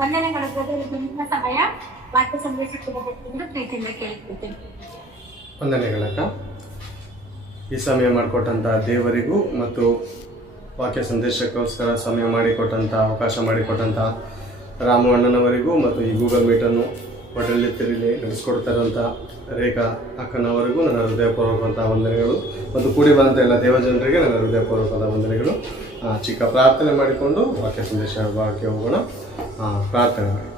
ವಂದನೆಗಳ ಮುಂದಿನ ಸಮಯ ವಾಕ್ಯ ಸಂದೇಶಕ್ಕೆ ಪ್ರೀತಿಯಿಂದ ಕೇಳಿಕೊಳ್ತೇನೆ. ವಂದನೆಗಳಕ್ಕ. ಈ ಸಮಯ ಮಾಡಿಕೊಟ್ಟಂಥ ದೇವರಿಗೂ ಮತ್ತು ವಾಕ್ಯ ಸಂದೇಶಕ್ಕೋಸ್ಕರ ಸಮಯ ಮಾಡಿಕೊಟ್ಟಂಥ ಅವಕಾಶ ಮಾಡಿಕೊಟ್ಟಂಥ ರಾಮು ಅಣ್ಣನವರಿಗೂ ಮತ್ತು ಈ ಗೂಗಲ್ ಮೀಟನ್ನು ಒಡಲ್ಲಿ ತಿರುಗಿ ನಡೆಸ್ಕೊಡ್ತಾರಂಥ ರೇಖಾ ಅಕ್ಕನವರಿಗೂ ನನ್ನ ಹೃದಯಪೂರ್ವಕಂಥ ವಂದನೆಗಳು ಮತ್ತು ಕೂಡಿ ಬಂದಂಥ ಎಲ್ಲ ದೇವಜನರಿಗೆ ನನ್ನ ಹೃದಯಪೂರ್ವಕದ ವಂದನೆಗಳು. ಚಿಕ್ಕ ಪ್ರಾರ್ಥನೆ ಮಾಡಿಕೊಂಡು ವಾಕ್ಯ ಸಂದೇಶ ಭಾಗಕ್ಕೆ ಹೋಗೋಣ. ಪ್ರಾರ್ಥನೆ ಮಾಡಿ.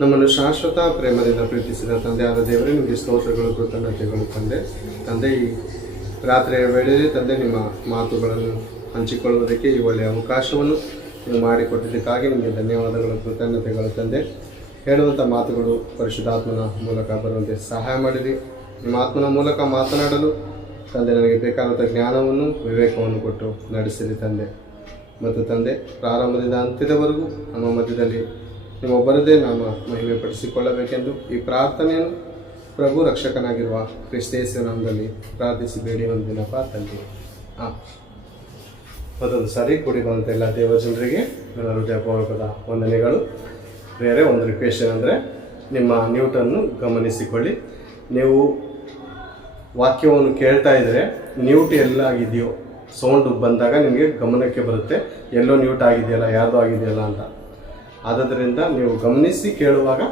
ನಮ್ಮನ್ನು ಶಾಶ್ವತ ಪ್ರೇಮದಿಂದ ಪ್ರೀತಿಸಿದ ತಂದೆಯಾದ ದೇವರೇ, ನಿಮಗೆ ಸ್ತೋತ್ರಗಳು, ಕೃತಜ್ಞತೆಗಳು ತಂದೆ. ಈ ರಾತ್ರಿಯ ವೇಳೆಯಲ್ಲಿ ತಂದೆ ನಿಮ್ಮ ಮಾತುಗಳನ್ನು ಹಂಚಿಕೊಳ್ಳುವುದಕ್ಕೆ ಈ ಒಳ್ಳೆಯ ಅವಕಾಶವನ್ನು ನೀವು ಮಾಡಿಕೊಟ್ಟಿದ್ದಕ್ಕಾಗಿ ನಿಮಗೆ ಧನ್ಯವಾದಗಳು, ಕೃತಜ್ಞತೆಗಳು ತಂದೆ. ಹೇಳುವಂಥ ಮಾತುಗಳು ಪರಿಶುದ್ಧಾತ್ಮನ ಮೂಲಕ ಬರುವಂತೆ ಸಹಾಯ ಮಾಡಿರಿ. ನಿಮ್ಮ ಆತ್ಮನ ಮೂಲಕ ಮಾತನಾಡಲು ತಂದೆ ನನಗೆ ಬೇಕಾದಂಥ ಜ್ಞಾನವನ್ನು ವಿವೇಕವನ್ನು ಕೊಟ್ಟು ನಡೆಸಿರಿ ತಂದೆ. ಮತ್ತು ತಂದೆ, ಪ್ರಾರಂಭದಿಂದ ಅಂತ್ಯದವರೆಗೂ ನಮ್ಮ ಮಧ್ಯದಲ್ಲಿ ನಿಮ್ಮೊಬ್ಬರದೇ ನಾಮ ಮಹಿಮೆ ಪಡಿಸಿಕೊಳ್ಳಬೇಕೆಂದು ಈ ಪ್ರಾರ್ಥನೆಯನ್ನು ಪ್ರಭು ರಕ್ಷಕನಾಗಿರುವ ಕ್ರಿಸ್ತೇಸುವಿನ ನಾಮದಲ್ಲಿ ಪ್ರಾರ್ಥಿಸಿ ಬೇಡಿ ಹೊಂದಿನಪ್ಪ ತಂದೆ. ಮತ್ತೊಂದು ಸಾರಿ ಕೂಡಿ ಬಂದಂಥ ಎಲ್ಲ ದೇವಜನರಿಗೆ ನನ್ನ ಹೃದಯಪೂರ್ವಕದ ವಂದನೆಗಳು. ಬೇರೆ ಒಂದು ರಿಕ್ವೆಸ್ಟ್ ಏನಂದರೆ, ನಿಮ್ಮ ನ್ಯೂಟನ್ನು ಗಮನಿಸಿಕೊಳ್ಳಿ. ನೀವು ವಾಕ್ಯವನ್ನು ಕೇಳ್ತಾ ಇದ್ದರೆ ನ್ಯೂಟ್ ಎಲ್ಲ ಆಗಿದೆಯೋ ಸೌಂಡ್ ಬಂದಾಗ ನಿಮಗೆ ಗಮನಕ್ಕೆ ಬರುತ್ತೆ, ಎಲ್ಲೋ ನ್ಯೂಟ್ ಆಗಿದೆಯಲ್ಲ, ಯಾರ್ದೋ ಆಗಿದೆಯಲ್ಲ ಅಂತ. ಆದ್ದರಿಂದ ನೀವು ಗಮನಿಸಿ ಕೇಳುವಾಗ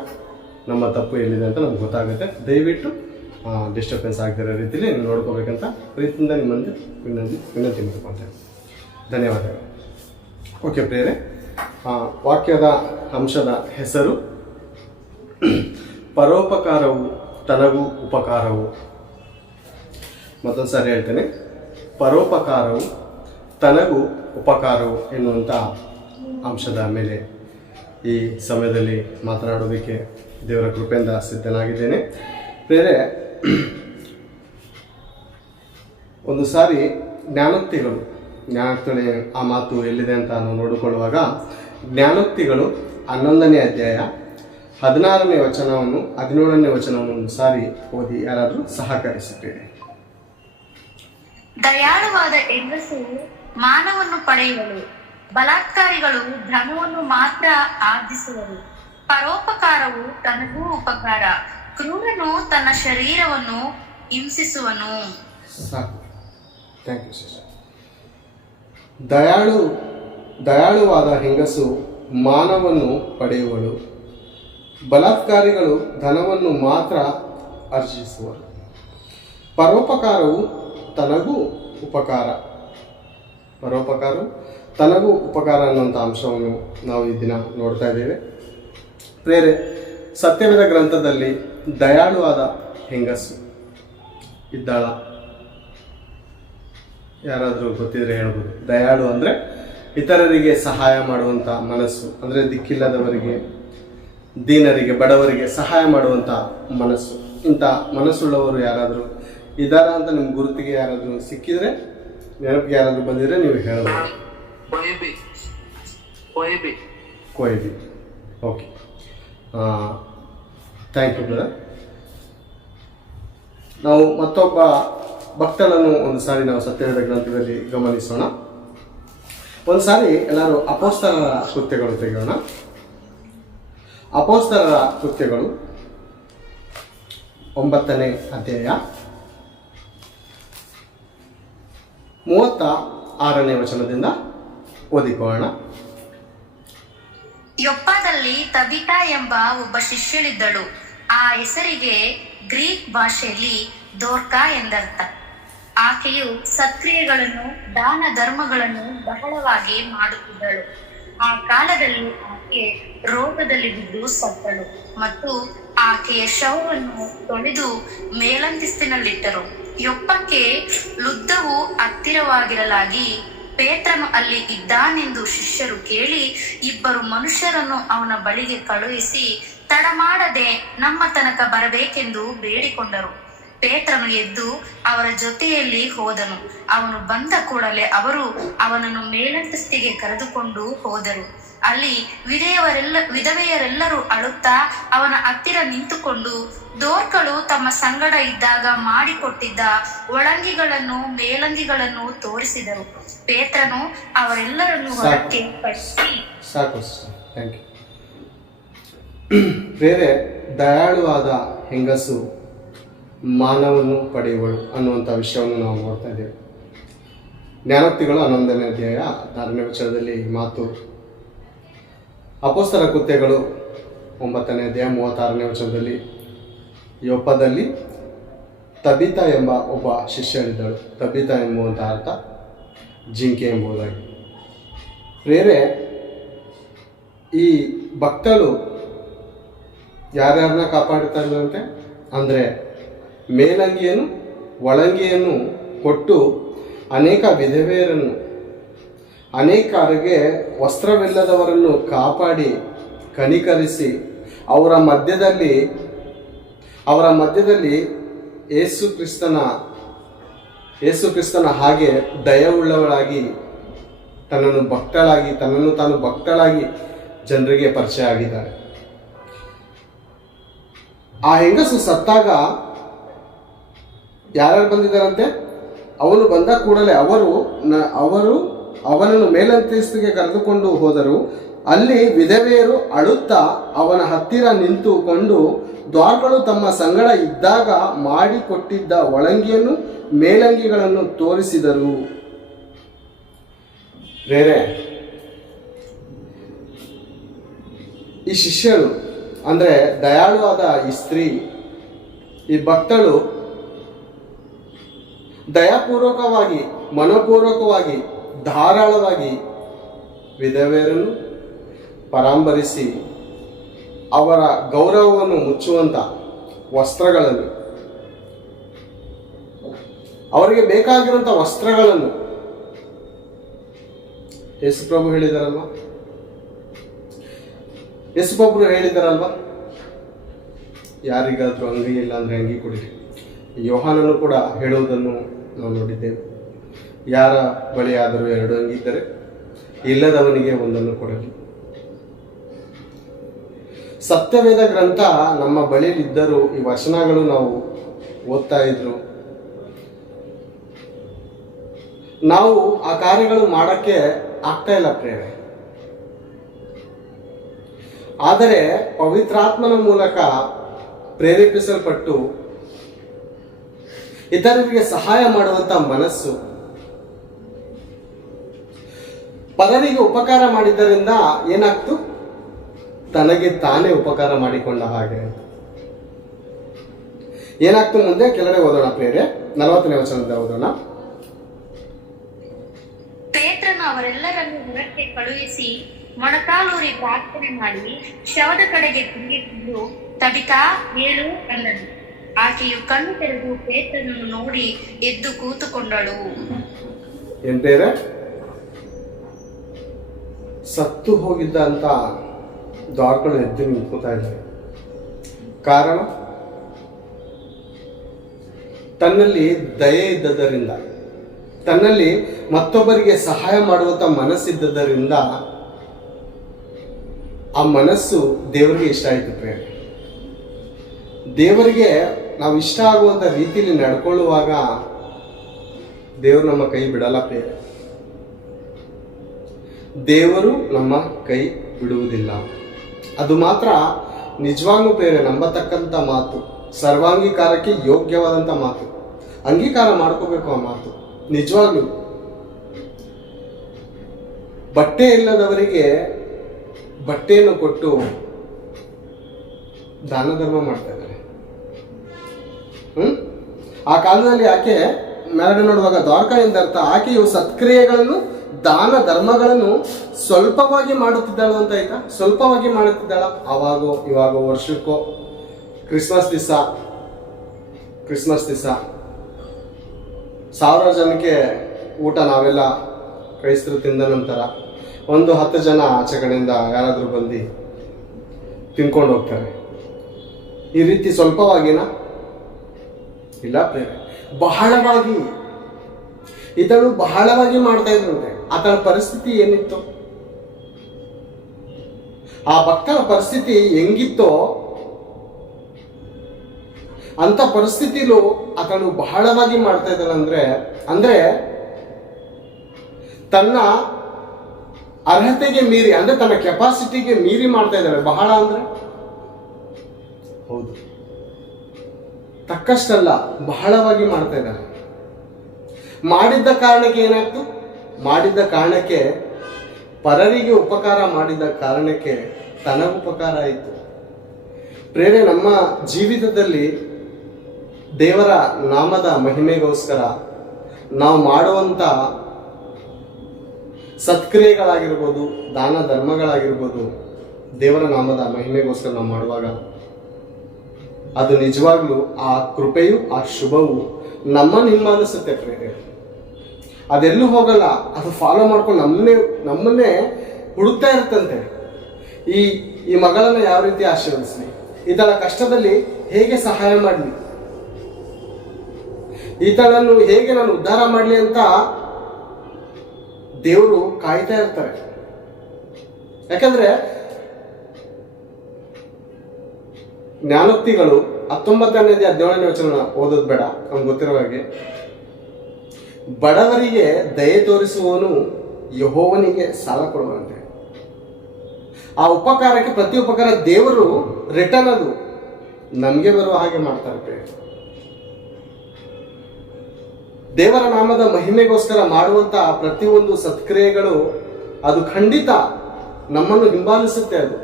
ನಮ್ಮ ತಪ್ಪು ಎಲ್ಲಿದೆ ಅಂತ ನಮ್ಗೆ ಗೊತ್ತಾಗುತ್ತೆ. ದಯವಿಟ್ಟು ಡಿಸ್ಟರ್ಬೆನ್ಸ್ ಆಗದಿರೋ ರೀತಿಯಲ್ಲಿ ನೀವು ನೋಡ್ಕೋಬೇಕಂತ ಪ್ರೀತಿಯಿಂದ ನಿಮ್ಮಂತೆ ವಿನಂತಿ ಮಾಡ್ಕೊಳ್ತೇನೆ. ಧನ್ಯವಾದಗಳು. ಓಕೆ ಪ್ರೇರೆ, ವಾಕ್ಯದ ಅಂಶದ ಹೆಸರು ಪರೋಪಕಾರವು ತನಗೂ ಉಪಕಾರವು. ಮತ್ತೊಂದು ಸಾರಿ ಹೇಳ್ತೇನೆ, ಪರೋಪಕಾರವು ತನಗೂ ಉಪಕಾರವು ಎನ್ನುವಂಥ ಅಂಶದ ಮೇಲೆ ಈ ಸಮಯದಲ್ಲಿ ಮಾತನಾಡೋದಕ್ಕೆ ದೇವರ ಕೃಪೆಯಿಂದ ಸಿದ್ಧನಾಗಿದ್ದೇನೆ. ಬೇರೆ ಒಂದು ಸಾರಿ ಜ್ಞಾನೋಕ್ತಿಗಳು ಆ ಮಾತು ಎಲ್ಲಿದೆ ಅಂತ ನಾವು ನೋಡಿಕೊಳ್ಳುವಾಗ, ಜ್ಞಾನೋಕ್ತಿಗಳು 11ನೇ ಅಧ್ಯಾಯ 16ನೇ ವಚನವನ್ನು 17ನೇ ವಚನವನ್ನು ಒಂದು ಸಾರಿ ಓದಿ ಯಾರಾದರೂ ಸಹಕರಿಸುತ್ತೇವೆ. ದಯಾಳುವಾದ ಹೆಂಗಸು ಮಾನವನ್ನು ಪಡೆಯುವಳು, ಬಲಾತ್ಕಾರಿಗಳು ಧನವನ್ನು ಮಾತ್ರ ಆರ್ಜಿಸುವರು. ಪರೋಪಕಾರವು ತನಗೂ ಉಪಕಾರ, ಕ್ರೂರನು ತನ್ನ ಶರೀರವನ್ನು ಹಿಂಸಿಸುವನು. Thank you sister. ದಯಾಳುವಾದ ಹೆಂಗಸು ಮಾನವನ್ನು ಪಡೆಯುವಳು, ಬಲಾತ್ಕಾರಿಗಳು ಧನವನ್ನು ಮಾತ್ರ ಆರ್ಜಿಸುವರು. ಪರೋಪಕಾರವು ತನಗೂ ಉಪಕಾರ ಅನ್ನುವಂಥ ಅಂಶವನ್ನು ನಾವು ಈ ದಿನ ನೋಡ್ತಾ ಇದ್ದೇವೆ. ಬೇರೆ ಸತ್ಯವೇದ ಗ್ರಂಥದಲ್ಲಿ ದಯಾಳುವಾದ ಹೆಂಗಸು ಇದ್ದಾಳ? ಯಾರಾದರೂ ಗೊತ್ತಿದ್ರೆ ಹೇಳ್ಬೋದು. ದಯಾಳು ಅಂದರೆ ಇತರರಿಗೆ ಸಹಾಯ ಮಾಡುವಂಥ ಮನಸ್ಸು, ಅಂದರೆ ದಿಕ್ಕಿಲ್ಲದವರಿಗೆ, ದೀನರಿಗೆ, ಬಡವರಿಗೆ ಸಹಾಯ ಮಾಡುವಂಥ ಮನಸ್ಸು. ಇಂಥ ಮನಸ್ಸುಳ್ಳವರು ಯಾರಾದರೂ ಇದ್ದಾರಾ ಅಂತ ನಿಮ್ಮ ಗುರುತಿಗೆ ಯಾರಾದರೂ ಸಿಕ್ಕಿದ್ರೆ, ನೆನಪಿಗೆ ಯಾರಾದರೂ ಬಂದಿದ್ರೆ ನೀವು ಹೇಳ್ಬೋದು. ಕೊಯ್ಬಿ. Okay, thank you brother. ನಾವು ಮತ್ತೊಬ್ಬ ಭಕ್ತಳನ್ನು ಒಂದು ಸಾರಿ ನಾವು ಸತ್ಯವೇದ ಗ್ರಂಥದಲ್ಲಿ ಗಮನಿಸೋಣ. ಒಂದು ಸಾರಿ ಎಲ್ಲರೂ ಅಪೊಸ್ತಲರ ಕೃತ್ಯಗಳು ತೆಗೆಯೋಣ. ಅಪೊಸ್ತಲರ ಕೃತ್ಯಗಳು 9ನೇ ಅಧ್ಯಾಯ 36ನೇ ವಚನದಿಂದ ಓದಿಕೊಳ್ಳೋಣ. ಯೊಪ್ಪದಲ್ಲಿ ತಬಿತಾ ಎಂಬ ಒಬ್ಬ ಶಿಷ್ಯಳಿದ್ದಳು. ಆ ಹೆಸರಿಗೆ ಗ್ರೀಕ್ ಭಾಷೆಯಲ್ಲಿ ದೋರ್ಕಾ ಎಂದರ್ಥ. ಆಕೆಯು ಸತ್ಕ್ರಿಯೆಗಳನ್ನು, ದಾನ ಧರ್ಮಗಳನ್ನು ಬಹಳವಾಗಿ ಮಾಡುತ್ತಿದ್ದಳು. ಆ ಕಾಲದಲ್ಲಿ ಆಕೆ ರೋಗದಲ್ಲಿ ಬಿದ್ದು ಸತ್ತಳು ಮತ್ತು ಆಕೆಯ ಶವವನ್ನು ತೊಳೆದು ಮೇಲಂತಿಸ್ತಿನಲ್ಲಿಟ್ಟರು. ಯೊಪ್ಪಕ್ಕೆ ಲುದ್ದವು ಹತ್ತಿರವಾಗಿರಲಾಗಿ ಪೇತ್ರನು ಅಲ್ಲಿ ಇದ್ದಾನೆಂದು ಶಿಷ್ಯರು ಕೇಳಿ 2 ಮನುಷ್ಯರನ್ನು ಅವನ ಬಳಿಗೆ ಕಳುಹಿಸಿ ತಡ ಮಾಡದೆ ನಮ್ಮ ತನಕ ಬರಬೇಕೆಂದು ಬೇಡಿಕೊಂಡರು. ಪೇತ್ರನು ಎದ್ದು ಅವರ ಜೊತೆಯಲ್ಲಿ ಹೋದನು. ಅವನು ಬಂದ ಕೂಡಲೇ ಅವರು ಅವನನ್ನು ಮೇಲಂತಸ್ತಿಗೆ ಕರೆದುಕೊಂಡು ಹೋದರು. ಅಲ್ಲಿ ವಿಧವೆಯರೆಲ್ಲರೂ ಅಳುತ್ತಾ ಅವನ ಹತ್ತಿರ ನಿಂತುಕೊಂಡು ದೋರ್ಕಳು ತಮ್ಮ ಸಂಗಡ ಇದ್ದಾಗ ಮಾಡಿಕೊಟ್ಟಿದ್ದ ಒಳಂಗಿಗಳನ್ನು ಮೇಲಂಗಿಗಳನ್ನು ತೋರಿಸಿದರು. ಪೇತ್ರನು ಅವರೆಲ್ಲರನ್ನು ಹೊರಕ್ಕೆ ಕಳಿಸಿ ಸಾಕು ಥ್ಯಾಂಕ್ ಯು. ಬೇರೆ ದಯಾಳುವಾದ ಹೆಂಗಸು ಮಾನವನ್ನು ಪಡೆಯುವಳು ಅನ್ನುವಂಥ ವಿಷಯವನ್ನು ನಾವು ನೋಡ್ತಾ ಇದ್ದೇವೆ. ಜ್ಞಾನೋಕ್ತಿಗಳು 11ನೇ ಅಧ್ಯಾಯ 6ನೇ ವಚನದಲ್ಲಿ ಈ ಮಾತು. ಅಪೊಸ್ತಲ ಕೃತ್ಯಗಳು 9ನೇ ಅಧ್ಯಾಯ 36ನೇ ವಚನದಲ್ಲಿ ಯೊಪ್ಪದಲ್ಲಿ ತಬಿತಾ ಎಂಬ ಒಬ್ಬ ಶಿಷ್ಯರಿದ್ದಳು. ತಬಿತಾ ಎಂಬುವಂಥ ಅರ್ಥ ಜಿಂಕೆ ಎಂಬುದಾಗಿ. ಬೇರೆ ಈ ಭಕ್ತಳು ಯಾರ್ಯಾರನ್ನ ಕಾಪಾಡ್ತಾ ಇದ್ದಂತೆ ಅಂದರೆ ಮೇಲಂಗಿಯನ್ನು ಒಳಂಗಿಯನ್ನು ಕೊಟ್ಟು ಅನೇಕ ವಿಧವೆಯರನ್ನು, ಅನೇಕರಿಗೆ ವಸ್ತ್ರವಿಲ್ಲದವರನ್ನು ಕಾಪಾಡಿ ಕನಿಕರಿಸಿ ಅವರ ಮಧ್ಯದಲ್ಲಿ ಯೇಸು ಕ್ರಿಸ್ತನ ಹಾಗೆ ದಯವುಳ್ಳವಳಾಗಿ ತನ್ನನ್ನು ತಾನು ಭಕ್ತಳಾಗಿ ಜನರಿಗೆ ಪರಿಚಯ ಆಗಿದ್ದಾರೆ. ಆ ಹೆಂಗಸು ಸತ್ತಾಗ ಯಾರ್ಯಾರು ಬಂದಿದ್ದಾರಂತೆ? ಅವನು ಬಂದ ಕೂಡಲೇ ಅವನನ್ನು ಮೇಲಂತಸ್ತಿಗೆ ಕರೆದುಕೊಂಡು ಹೋದರು. ಅಲ್ಲಿ ವಿಧವೆಯರು ಅಳುತ್ತಾ ಅವನ ಹತ್ತಿರ ನಿಂತುಕೊಂಡು ದ್ವಾರಗಳು ತಮ್ಮ ಸಂಗಡ ಇದ್ದಾಗ ಮಾಡಿಕೊಟ್ಟಿದ್ದ ಒಳಂಗಿಯನ್ನು ಮೇಲಂಗಿಗಳನ್ನು ತೋರಿಸಿದರು. ಬೇರೆ ಈ ಶಿಷ್ಯರು ಅಂದರೆ ದಯಾಳುವಾದ ಈ ಸ್ತ್ರೀ, ಈ ಭಕ್ತಳು ದಯಾಪೂರ್ವಕವಾಗಿ, ಮನಪೂರ್ವಕವಾಗಿ, ಧಾರಾಳವಾಗಿ ವಿಧವೆಯರನ್ನು ಪರಾಂಬರಿಸಿ ಅವರ ಗೌರವವನ್ನು ಮುಚ್ಚುವಂಥ ವಸ್ತ್ರಗಳನ್ನು, ಅವರಿಗೆ ಬೇಕಾಗಿರುವಂಥ ವಸ್ತ್ರಗಳನ್ನು ಯೇಸುಪ್ರಭು ಹೇಳಿದಾರಲ್ವ, ಯಾರಿಗಾದ್ರೂ ಅಂಗಿ ಇಲ್ಲ ಅಂದರೆ ಅಂಗಿ ಕೊಡಿರಿ. ಯೋಹಾನನು ಕೂಡ ಹೇಳುವುದನ್ನು ನಾವು ನೋಡಿದ್ದೇವೆ. ಯಾರ ಬಳಿ ಆದರೂ 2 ಅಂಗಿ ಇದ್ದರೆ ಇಲ್ಲದವನಿಗೆ ಒಂದನ್ನು ಕೊಡಲಿ. ಸತ್ಯವೇದ ಗ್ರಂಥ ನಮ್ಮ ಬಳಿಯಲ್ಲಿದ್ದರೂ ಈ ವಚನಗಳು ನಾವು ಓದ್ತಾ ಇದ್ರು, ನಾವು ಆ ಕಾರ್ಯಗಳು ಮಾಡೋಕ್ಕೆ ಆಗ್ತಾ ಇಲ್ಲ ಪ್ರೇರಣೆ. ಆದರೆ ಪವಿತ್ರಾತ್ಮನ ಮೂಲಕ ಪ್ರೇರೇಪಿಸಲ್ಪಟ್ಟು ಇತರರಿಗೆ ಸಹಾಯ ಮಾಡುವಂಥ ಮನಸ್ಸು, ಪರರಿಗೆ ಉಪಕಾರ ಮಾಡಿದ್ದರಿಂದ ಏನಾಗ್ತು? ತನಗೆ ತಾನೇ ಉಪಕಾರ ಮಾಡಿಕೊಂಡ ಹಾಗೆ ಏನಾಗ್ತು? ಮುಂದೆ ಕೆಳಗಡೆ ಓದೋಣ ಪ್ರೇರೆ, 40ನೇ ವಚನದಿಂದ ಓದೋಣ. ಪೇತ್ರನು ಅವರೆಲ್ಲರನ್ನು ಹೊರಕ್ಕೆ ಕಳುಹಿಸಿ ಮೊಣಕಾಲೂರಿ ಪ್ರಾರ್ಥನೆ ಮಾಡಿ ಶವದ ಕಡೆಗೆ ತಿರುಗಿಕೊಂಡು ತಬಿತಾ ಹೇಳು ಅಂದನು. ಆಕೆಯು ಕಣ್ಣು ತೆರೆದು ಪೇತ್ರನನ್ನು ನೋಡಿ ಎದ್ದು ಕೂತುಕೊಂಡಳು. ಎಂತೇರೆ ಸತ್ತು ಹೋಗಿದ್ದ ಅಂತ ದ್ವಾರಗಳು ಎದ್ದು ನಿಂತ್ಕೋತಾ ಇದ್ದಾರೆ. ಕಾರಣ ತನ್ನಲ್ಲಿ ದಯೆ ಇದ್ದದರಿಂದ, ತನ್ನಲ್ಲಿ ಮತ್ತೊಬ್ಬರಿಗೆ ಸಹಾಯ ಮಾಡುವಂಥ ಮನಸ್ಸಿದ್ದದರಿಂದ ಆ ಮನಸ್ಸು ದೇವರಿಗೆ ಇಷ್ಟ ಆಯಿತು ಪ್ರೇಮ. ದೇವರಿಗೆ ನಾವು ಇಷ್ಟ ಆಗುವಂಥ ರೀತಿಯಲ್ಲಿ ನಡ್ಕೊಳ್ಳುವಾಗ ದೇವರು ನಮ್ಮ ಕೈ ಬಿಡಲ್ಲ ಪ್ರೇಮ. ದೇವರು ನಮ್ಮ ಕೈ ಬಿಡುವುದಿಲ್ಲ. ಅದು ಮಾತ್ರ ನಿಜವಾಗ್ಲೂ ಪ್ರೇರೆ ನಂಬತಕ್ಕಂಥ ಮಾತು, ಸರ್ವಾಂಗೀಕಾರಕ್ಕೆ ಯೋಗ್ಯವಾದಂಥ ಮಾತು. ಅಂಗೀಕಾರ ಮಾಡ್ಕೋಬೇಕು ಆ ಮಾತು ನಿಜವಾಗ್ಲೂ. ಬಟ್ಟೆ ಇಲ್ಲದವರಿಗೆ ಬಟ್ಟೆಯನ್ನು ಕೊಟ್ಟು ದಾನ ಧರ್ಮ ಮಾಡ್ತಾ ಇದ್ದಾರೆ. ಆ ಕಾಲದಲ್ಲಿ ಆಕೆ ಮೇಲ್ಗಡೆ ನೋಡುವಾಗ ದ್ವಾರಕ ಎಂದರ್ಥ ಆಕೆಯು ಸತ್ಕ್ರಿಯೆಗಳನ್ನು, ದಾನ ಧರ್ಮಗಳನ್ನು ಸ್ವಲ್ಪವಾಗಿ ಮಾಡುತ್ತಿದ್ದಾಳು ಅಂತ ಆಯ್ತಾ. ಸ್ವಲ್ಪವಾಗಿ ಮಾಡುತ್ತಿದ್ದಾಳ. ಅವಾಗೋ ಇವಾಗೋ ವರ್ಷಕ್ಕೋ ಕ್ರಿಸ್ಮಸ್ ದಿವಸ 1000 ಜನಕ್ಕೆ ಊಟ ನಾವೆಲ್ಲ ಕ್ರೈಸ್ತರು ತಿಂದ ನಂತರ ಒಂದು 10 ಜನ ಆಚೆ ಕಡೆಯಿಂದ ಯಾರಾದರೂ ಬಂದು ತಿನ್ಕೊಂಡು ಹೋಗ್ತಾರೆ. ಈ ರೀತಿ ಸ್ವಲ್ಪವಾಗಿನ ಇಲ್ಲ ಪ್ರೇರೆ, ಬಹಳವಾಗಿ ಇದನ್ನು ಬಹಳವಾಗಿ ಮಾಡ್ತಾ ಇದ್ರಂತೆ. ಆತನ ಪರಿಸ್ಥಿತಿ ಏನಿತ್ತು, ಆ ಭಕ್ತನ ಪರಿಸ್ಥಿತಿ ಹೆಂಗಿತ್ತೋ ಅಂತ ಪರಿಸ್ಥಿತಿಲೂ ಆತನು ಬಹಳವಾಗಿ ಮಾಡ್ತಾ ಇದ್ದಾನಂದ್ರೆ, ಅಂದ್ರೆ ತನ್ನ ಅರ್ಹತೆಗೆ ಮೀರಿ, ಅಂದ್ರೆ ತನ್ನ ಕೆಪಾಸಿಟಿಗೆ ಮೀರಿ ಮಾಡ್ತಾ ಇದ್ದಾರೆ. ಬಹಳ ಅಂದ್ರೆ ಹೌದು, ತಕ್ಕಷ್ಟಲ್ಲ, ಬಹಳವಾಗಿ ಮಾಡ್ತಾ ಇದ್ದಾರೆ. ಮಾಡಿದ್ದ ಕಾರಣಕ್ಕೆ ಏನಾಯ್ತು? ಮಾಡಿದ್ದ ಕಾರಣಕ್ಕೆ, ಪರರಿಗೆ ಉಪಕಾರ ಮಾಡಿದ ಕಾರಣಕ್ಕೆ ತನಗ ಉಪಕಾರ ಆಯಿತು. ಪ್ರೇರೆ, ನಮ್ಮ ಜೀವಿತದಲ್ಲಿ ದೇವರ ನಾಮದ ಮಹಿಮೆಗೋಸ್ಕರ ನಾವು ಮಾಡುವಂಥ ಸತ್ಕ್ರಿಯೆಗಳಾಗಿರ್ಬೋದು, ದಾನ ಧರ್ಮಗಳಾಗಿರ್ಬೋದು, ದೇವರ ನಾಮದ ಮಹಿಮೆಗೋಸ್ಕರ ನಾವು ಮಾಡುವಾಗ ಅದು ನಿಜವಾಗ್ಲೂ ಆ ಕೃಪೆಯು, ಆ ಶುಭವು ನಮ್ಮನ್ನು ಹಿಂಬಾಲಿಸುತ್ತೆ ಪ್ರೇರೆ. ಅದೆಲ್ಲೂ ಹೋಗಲ್ಲ, ಅದು ಫಾಲೋ ಮಾಡ್ಕೊಂಡು ನಮ್ಮನ್ನೇ ಹುಡುಕ್ತಾ ಇರುತ್ತಂತೆ. ಈ ಮಗಳನ್ನು ಯಾವ ರೀತಿ ಆಶೀರ್ವದಿಸಲಿ, ಇದರ ಕಷ್ಟದಲ್ಲಿ ಹೇಗೆ ಸಹಾಯ ಮಾಡಲಿ, ಈತನನ್ನು ಹೇಗೆ ನಾನು ಉದ್ಧಾರ ಮಾಡಲಿ ಅಂತ ದೇವರು ಕಾಯ್ತಾ ಇರ್ತಾರೆ. ಯಾಕಂದ್ರೆ ಜ್ಞಾನೋಕ್ತಿಗಳು 19ನೇ 17ನೇ ವಚನ ಓದೋದು ಬೇಡ, ನಮ್ಗೆ ಗೊತ್ತಿರೋ ಹಾಗೆ, ಬಡವರಿಗೆ ದಯೆ ತೋರಿಸುವವನು ಯೆಹೋವನಿಗೆ ಸಾಲ ಕೊಡುವಂತೆ. ಆ ಉಪಕಾರಕ್ಕೆ ಪ್ರತಿ ಉಪಕಾರ ದೇವರು ರಿಟರ್ನ್ ಅದು ನಮಗೆ ಬರುವ ಹಾಗೆ ಮಾಡ್ತಾರೆ. ದೇವರ ನಾಮದ ಮಹಿಮೆಗೋಸ್ಕರ ಮಾಡುವಂತ ಪ್ರತಿಯೊಂದು ಸತ್ಕ್ರಿಯೆಗಳು ಅದು ಖಂಡಿತ ನಮ್ಮನ್ನು ಹಿಂಬಾಲಿಸುತ್ತೆ. ಅದು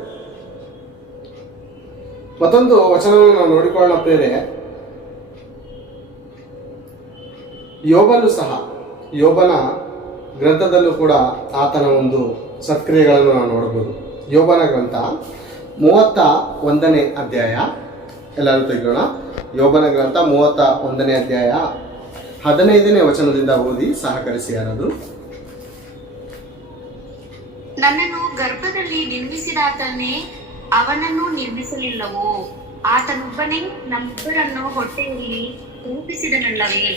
ಮತ್ತೊಂದು ವಚನವನ್ನು ನಾವು ನೋಡಿಕೊಳ್ಳೋಣ ಪ್ರೇರೆ. ಯೋಬನು ಸಹ, ಯೋಬನ ಗ್ರಂಥದಲ್ಲೂ ಕೂಡ ಆತನ ಒಂದು ಸತ್ಕ್ರಿಯೆಗಳನ್ನು ನಾವು ನೋಡಬಹುದು. ಯೋಬನ ಗ್ರಂಥ 31ನೇ ಅಧ್ಯಾಯ, ಎಲ್ಲರೂ ತೆಗೆಯೋಣ. ಯೋಬನ ಗ್ರಂಥ 31ನೇ ಅಧ್ಯಾಯ 15ನೇ ವಚನದಿಂದ ಓದಿ ಸಹಕರಿಸಿ. ಯಾರದು? ನನ್ನನ್ನು ಗರ್ಭದಲ್ಲಿ ನಿರ್ಮಿಸಿದಾತನೇ ಅವನನ್ನು ನಿರ್ಮಿಸಲಿಲ್ಲವೋ? ಆತನೊಬ್ಬನೇ ನಮ್ಮಿಬ್ಬರನ್ನು ಹೊಟ್ಟೆಯಲ್ಲಿ ರೂಪಿಸಿದನಲ್ಲವೇ?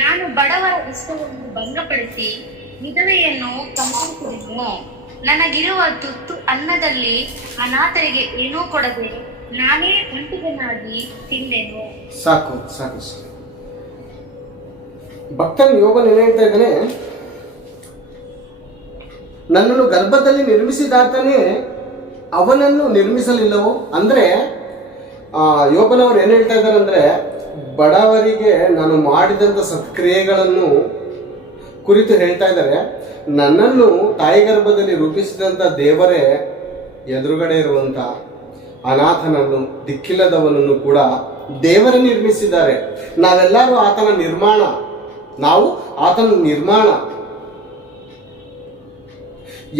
ನಾನು ಬಡವರ ಇಷ್ಟವನ್ನು ಭಂಗಪಡಿಸಿ ವಿಧವೆಯನ್ನು ಸಂಹರಿಸಿದೆನು. ನನಗಿರುವ ತುತ್ತು ಅನ್ನದಲ್ಲಿ ಅನಾಥರಿಗೆ ಏನೂ ಕೊಡದೆ ನಾನೇ ಒಂಟಿಗನಾಗಿ ತಿಂದೆನು. ಸಾಕು ಸಾಕು. ಭಕ್ತನ ಯೋಬನು ಏನ್ ಹೇಳ್ತಾ ಇದ್ದಾನೆ? ನನ್ನನ್ನು ಗರ್ಭದಲ್ಲಿ ನಿರ್ಮಿಸಿದಾತನೇ ಅವನನ್ನು ನಿರ್ಮಿಸಲಿಲ್ಲವೋ? ಅಂದ್ರೆ ಯೋಬನವರು ಏನ್ ಹೇಳ್ತಾ ಇದ್ದಾರೆ ಅಂದ್ರೆ, ಬಡವರಿಗೆ ನಾನು ಮಾಡಿದಂಥ ಸತ್ಕ್ರಿಯೆಗಳನ್ನು ಕುರಿತು ಹೇಳ್ತಾ ಇದ್ದಾರೆ. ನನ್ನನ್ನು ತಾಯಿ ಗರ್ಭದಲ್ಲಿ ರೂಪಿಸಿದಂಥ ದೇವರೇ ಎದುರುಗಡೆ ಇರುವಂತ ಅನಾಥನನ್ನು, ದಿಕ್ಕಿಲ್ಲದವನನ್ನು ಕೂಡ ದೇವರೇ ನಿರ್ಮಿಸಿದ್ದಾರೆ. ನಾವೆಲ್ಲರೂ ಆತನ ನಿರ್ಮಾಣ, ನಾವು ಆತನ ನಿರ್ಮಾಣ.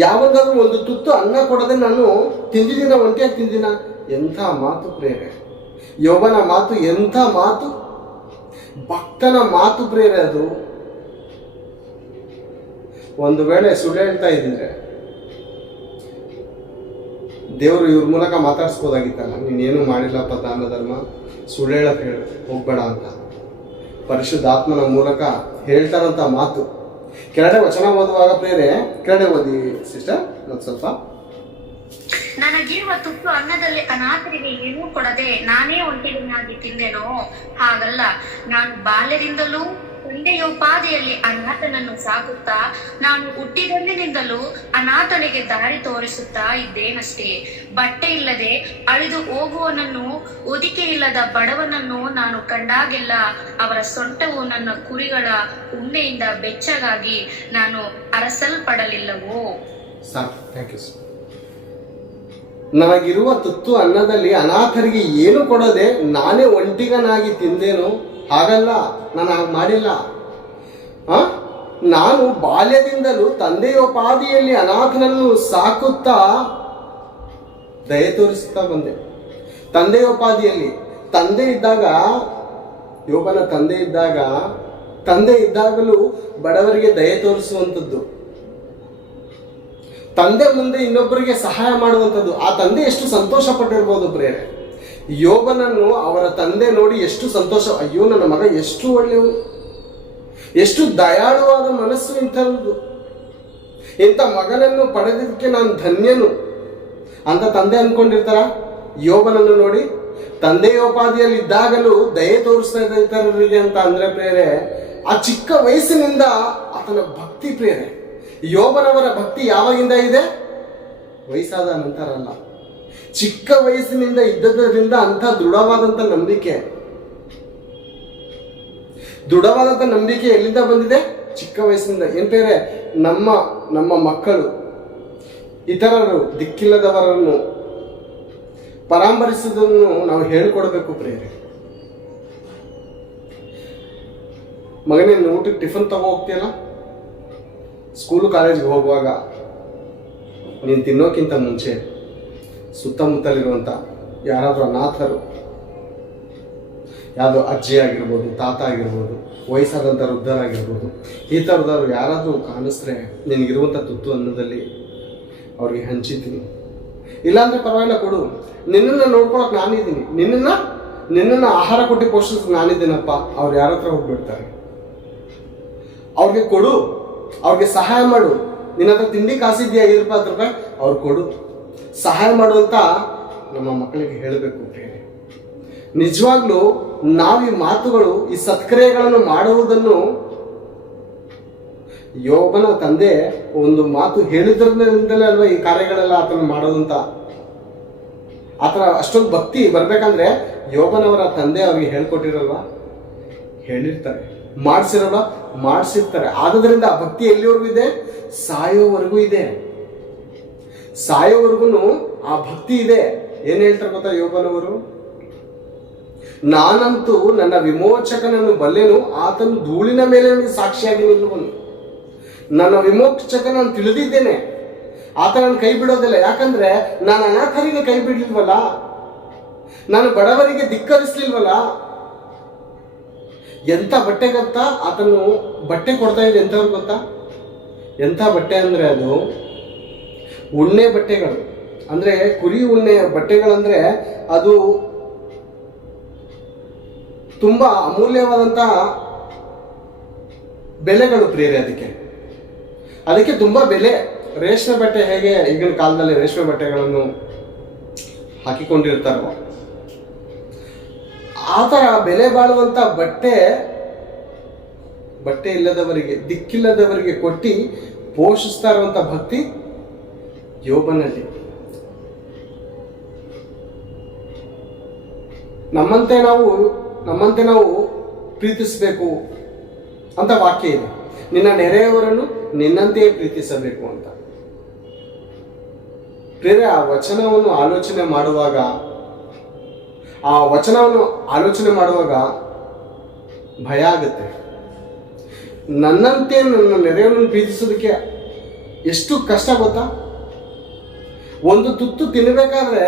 ಯಾವಾಗಾದ್ರೂ ಒಂದು ತುತ್ತು ಅನ್ನ ಕೊಡದೆ ನಾನು ತಿಂದಿದ್ದೀನ, ಒಂಟಿಯಾಗಿ ತಿಂದಿನ? ಎಂಥ ಮಾತು ಪ್ರೇರೆ! ಯೋಬನ ಮಾತು ಎಂಥ ಮಾತು! ಭಕ್ತನ ಮಾತು ಪ್ರೇರೆ ಅದು. ಒಂದು ವೇಳೆ ಸುಳ್ಳು ಹೇಳ್ತಾ ಇದ್ದಿದ್ರೆ ದೇವರು ಇವ್ರ ಮೂಲಕ ಮಾತಾಡ್ಸ್ಬೋದಾಗಿತ್ತಲ್ಲ, ನೀನೇನು ಮಾಡಿಲ್ಲಪ್ಪ ದಾನ ಧರ್ಮ, ಸುಳ್ಳು ಹೇಳಕ್ ಹೋಗ್ಬೇಡ ಅಂತ. ಪರಿಶುದ್ಧಾತ್ಮನ ಮೂಲಕ ಹೇಳ್ತಾರಂತ ಮಾತು. ಕೆಳಗಡೆ ವಚನ ಓದುವಾಗ ಪ್ರೇರೆ, ಕೆಳಗಡೆ ಓದಿ ಸಿಸ್ಟರ್ ಒಂದು ಸ್ವಲ್ಪ. ನನಗಿರುವ ತುತ್ತು ಅನ್ನದಲ್ಲಿ ಅನಾಥರಿಗೆ ಏನೂ ಕೊಡದೆ ನಾನೇ ಒಂಟಿಗನಾಗಿ ತಿಂದೆನೋ? ಹಾಗಲ್ಲ, ನಾನು ಬಾಲ್ಯದಿಂದಲೂ ತಂದೆಯೋಪಾದಿಯಲ್ಲಿ ಅನಾಥನನ್ನು ಸಾಕುತ್ತಾ, ನಾನು ಹುಟ್ಟಿದಂದಿನಿಂದಲೂ ಅನಾಥನಿಗೆ ದಾರಿ ತೋರಿಸುತ್ತಾ ಇದ್ದೇನಷ್ಟೇ. ಬಟ್ಟೆ ಇಲ್ಲದೆ ಅಳಿದು ಹೋಗುವನನ್ನು, ಹೊದಿಕೆ ಇಲ್ಲದ ಬಡವನನ್ನು ನಾನು ಕಂಡಾಗೆಲ್ಲ ಅವರ ಸೊಂಟವು ನನ್ನ ಕುರಿಗಳ ಉಣ್ಣೆಯಿಂದ ಬೆಚ್ಚಗಾಗಿ ನಾನು ಅರಸಲ್ಪಡಲಿಲ್ಲವೋ? ನನಗಿರುವ ತುತ್ತು ಅನ್ನದಲ್ಲಿ ಅನಾಥರಿಗೆ ಏನು ಕೊಡದೆ ನಾನೇ ಒಂಟಿಗನಾಗಿ ತಿಂದೇನು? ಹಾಗಲ್ಲ, ನಾನು ಹಾಗೆ ಮಾಡಿಲ್ಲ. ನಾನು ಬಾಲ್ಯದಿಂದಲೂ ತಂದೆಯೋಪಾದಿಯಲ್ಲಿ ಅನಾಥನನ್ನು ಸಾಕುತ್ತಾ ದಯೆ ತೋರಿಸುತ್ತಾ ಬಂದೆ. ತಂದೆಯೋಪಾದಿಯಲ್ಲಿ, ತಂದೆ ಇದ್ದಾಗ, ಯೋಬನ ತಂದೆ ಇದ್ದಾಗಲೂ ಬಡವರಿಗೆ ದಯೆ ತೋರಿಸುವಂಥದ್ದು, ತಂದೆ ಮುಂದೆ ಇನ್ನೊಬ್ಬರಿಗೆ ಸಹಾಯ ಮಾಡುವಂಥದ್ದು. ಆ ತಂದೆ ಎಷ್ಟು ಸಂತೋಷ ಪಟ್ಟಿರ್ಬೋದು ಪ್ರೇರೆ. ಯೋಬನನ್ನು ಅವರ ತಂದೆ ನೋಡಿ ಎಷ್ಟು ಸಂತೋಷ, ಅಯ್ಯೋ ನನ್ನ ಮಗ ಎಷ್ಟು ಒಳ್ಳೆಯವರು, ಎಷ್ಟು ದಯಾಳುವಾದ ಮನಸ್ಸು ಇಂಥದ್ದು, ಇಂಥ ಮಗನನ್ನು ಪಡೆದಕ್ಕೆ ನಾನು ಧನ್ಯನು ಅಂತ ತಂದೆ ಅಂದ್ಕೊಂಡಿರ್ತಾರ. ಯೋಬನನ್ನು ನೋಡಿ ತಂದೆಯೋಪಾದಿಯಲ್ಲಿ ಇದ್ದಾಗಲೂ ದಯೆ ತೋರಿಸ್ತಾ ಇದ್ದವರಿಗೆ ಅಂತ ಅಂದ್ರೆ ಪ್ರೇರೆ, ಆ ಚಿಕ್ಕ ವಯಸ್ಸಿನಿಂದ ಆ ಆತನ ಭಕ್ತಿ ಪ್ರೇರೆ. ಯೋಬನವರ ಭಕ್ತಿ ಯಾವಾಗಿಂದ ಇದೆ? ವಯಸ್ಸಾದ ನಂತರ ಅಲ್ಲ, ಚಿಕ್ಕ ವಯಸ್ಸಿನಿಂದ ಇದ್ದದರಿಂದ ಅಂಥ ದೃಢವಾದಂಥ ನಂಬಿಕೆ ಎಲ್ಲಿಂದ ಬಂದಿದೆ? ಚಿಕ್ಕ ವಯಸ್ಸಿನಿಂದ. ಏನ್ ಪ್ರೇರೆ? ನಮ್ಮ ಮಕ್ಕಳು ಇತರರು ದಿಕ್ಕಿಲ್ಲದವರನ್ನು ಪರಾಮರಿಸುವುದನ್ನು ನಾವು ಹೇಳಿಕೊಡ್ಬೇಕು ಪ್ರೇರೆ. ಮಗನೇ, ಊಟಕ್ಕೆ ಟಿಫನ್ ತಗೋ ಹೋಗ್ತೀಯಲ್ಲ, ಸ್ಕೂಲು ಕಾಲೇಜ್ಗೆ ಹೋಗುವಾಗ ನೀನು ತಿನ್ನೋಕ್ಕಿಂತ ಮುಂಚೆ ಸುತ್ತಮುತ್ತಲಿರುವಂಥ ಯಾರಾದರೂ ಅನಾಥರು, ಯಾವುದೋ ಅಜ್ಜಿ ಆಗಿರ್ಬೋದು, ತಾತ ಆಗಿರ್ಬೋದು, ವಯಸ್ಸಾದಂಥ ವೃದ್ಧರಾಗಿರ್ಬೋದು, ಈ ಥರದವ್ರು ಯಾರಾದರೂ ಕಾಣಿಸ್ರೆ ನಿನಗಿರುವಂಥ ತುತ್ತು ಅನ್ನದಲ್ಲಿ ಅವ್ರಿಗೆ ಹಂಚಿದ್ದೀನಿ. ಇಲ್ಲಾಂದರೆ ಪರವಾಗಿಲ್ಲ, ಕೊಡು. ನಿನ್ನನ್ನು ನೋಡ್ಕೊಳಕ್ಕೆ ನಾನಿದ್ದೀನಿ, ನಿನ್ನನ್ನು ಆಹಾರ ಕೊಟ್ಟು ಪೋಷಿಸಕ್ಕೆ ನಾನಿದ್ದೀನಪ್ಪ. ಅವ್ರು ಯಾರ ಹತ್ರ ಹೋಗ್ಬಿಡ್ತಾರೆ. ಅವ್ರಿಗೆ ಕೊಡು, ಅವ್ರಿಗೆ ಸಹಾಯ ಮಾಡು. ನಿನ್ನ ಹತ್ರ ತಿಂಡಿ ಕಾಸಿದ್ಯಾ, 5 ರೂಪಾಯಿ 10 ರೂಪಾಯಿ, ಅವ್ರು ಕೊಡು, ಸಹಾಯ ಮಾಡು ಅಂತ ನಮ್ಮ ಮಕ್ಕಳಿಗೆ ಹೇಳಬೇಕು ಪ್ರೇರೆ. ನಿಜವಾಗ್ಲೂ ನಾವು ಈ ಮಾತುಗಳು, ಈ ಸತ್ಕ್ರಿಯೆಗಳನ್ನು ಮಾಡುವುದನ್ನು ಯೋಬನ ತಂದೆ ಒಂದು ಮಾತು ಹೇಳಿದ್ರಿಂದಲೇ ಅಲ್ವಾ ಈ ಕಾರ್ಯಗಳೆಲ್ಲ ಆತನ ಮಾಡೋದಂತ. ಆತನ ಅಷ್ಟೊಂದು ಭಕ್ತಿ ಬರ್ಬೇಕಂದ್ರೆ ಯೋಬನವರ ತಂದೆ ಅವ್ರಿಗೆ ಹೇಳ್ಕೊಟ್ಟಿರಲ್ವಾ? ಹೇಳಿರ್ತಾರೆ. ಮಾಡಿಸಿರಲ್ವ? ಮಾಡಿಸಿರ್ತಾರೆ. ಆದ್ರಿಂದ ಆ ಭಕ್ತಿ ಎಲ್ಲಿವರೆಗೂ ಇದೆ? ಸಾಯೋವರೆಗೂ ಇದೆ. ಸಾಯೋವರೆಗೂ ಆ ಭಕ್ತಿ ಇದೆ. ಏನ್ ಹೇಳ್ತಾರೆ ಗೊತ್ತಾ ಯೋಬನವರು? ನಾನಂತೂ ನನ್ನ ವಿಮೋಚಕನನ್ನು ಬಲ್ಲೆನು, ಆತನು ಧೂಳಿನ ಮೇಲೆ ಸಾಕ್ಷಿಯಾಗಿ ನಿಲ್ಲುವನು. ನನ್ನ ವಿಮೋಚಕನನ್ನು ತಿಳಿದಿದ್ದೇನೆ, ಆತ ನನ್ನ ಕೈ ಬಿಡೋದಿಲ್ಲ. ಯಾಕಂದ್ರೆ ನಾನು ಅನಾಥರಿಗೆ ಕೈ ಬಿಡ್ಲಿಲ್ವಲ್ಲ, ನಾನು ಬಡವರಿಗೆ ಧಿಕ್ಕರಿಸ್ಲಿಲ್ವಲ್ಲ. ಎಂಥ ಬಟ್ಟೆ ಗೊತ್ತಾ? ಆತನು ಬಟ್ಟೆ ಕೊಡ್ತಾ ಇದೆ ಎಂಥವ್ರು ಗೊತ್ತಾ? ಎಂಥ ಬಟ್ಟೆ ಅಂದ್ರೆ ಅದು ಉಣ್ಣೆ ಬಟ್ಟೆಗಳು. ಅಂದ್ರೆ ಕುರಿ ಉಣ್ಣೆ ಬಟ್ಟೆಗಳಂದ್ರೆ ಅದು ತುಂಬಾ ಅಮೂಲ್ಯವಾದಂಥ ಬೆಲೆಗಳು ಪ್ರಿಯರೇ. ಅದಕ್ಕೆ ತುಂಬಾ ಬೆಲೆ. ರೇಷ್ಮೆ ಬಟ್ಟೆ ಹೇಗೆ ಈಗಿನ ಕಾಲದಲ್ಲಿ ರೇಷ್ಮೆ ಬಟ್ಟೆಗಳನ್ನು ಹಾಕಿಕೊಂಡಿರ್ತಾರೋ ಆ ಥರ ಬೆಲೆ ಬಾಳುವಂಥ ಬಟ್ಟೆ ಇಲ್ಲದವರಿಗೆ, ದಿಕ್ಕಿಲ್ಲದವರಿಗೆ ಕೊಟ್ಟು ಪೋಷಿಸ್ತಾ ಇರುವಂಥ ಭಕ್ತಿ ಯೋಬನಲ್ಲಿ. ನಮ್ಮಂತೆ ನಾವು ಪ್ರೀತಿಸಬೇಕು ಅಂತ ವಾಕ್ಯ ಇದೆ. ನಿನ್ನ ನೆರೆಯವರನ್ನು ನಿನ್ನಂತೆಯೇ ಪ್ರೀತಿಸಬೇಕು ಅಂತ. ಬೇರೆ ಆ ವಚನವನ್ನು ಆಲೋಚನೆ ಮಾಡುವಾಗ ಭಯ ಆಗುತ್ತೆ. ನನ್ನಂತೆ ನನ್ನ ನೆರೆಯವರನ್ನು ಪ್ರೀತಿಸೋದಕ್ಕೆ ಎಷ್ಟು ಕಷ್ಟ ಗೊತ್ತಾ? ಒಂದು ತುತ್ತು ತಿನ್ನಬೇಕಾದ್ರೆ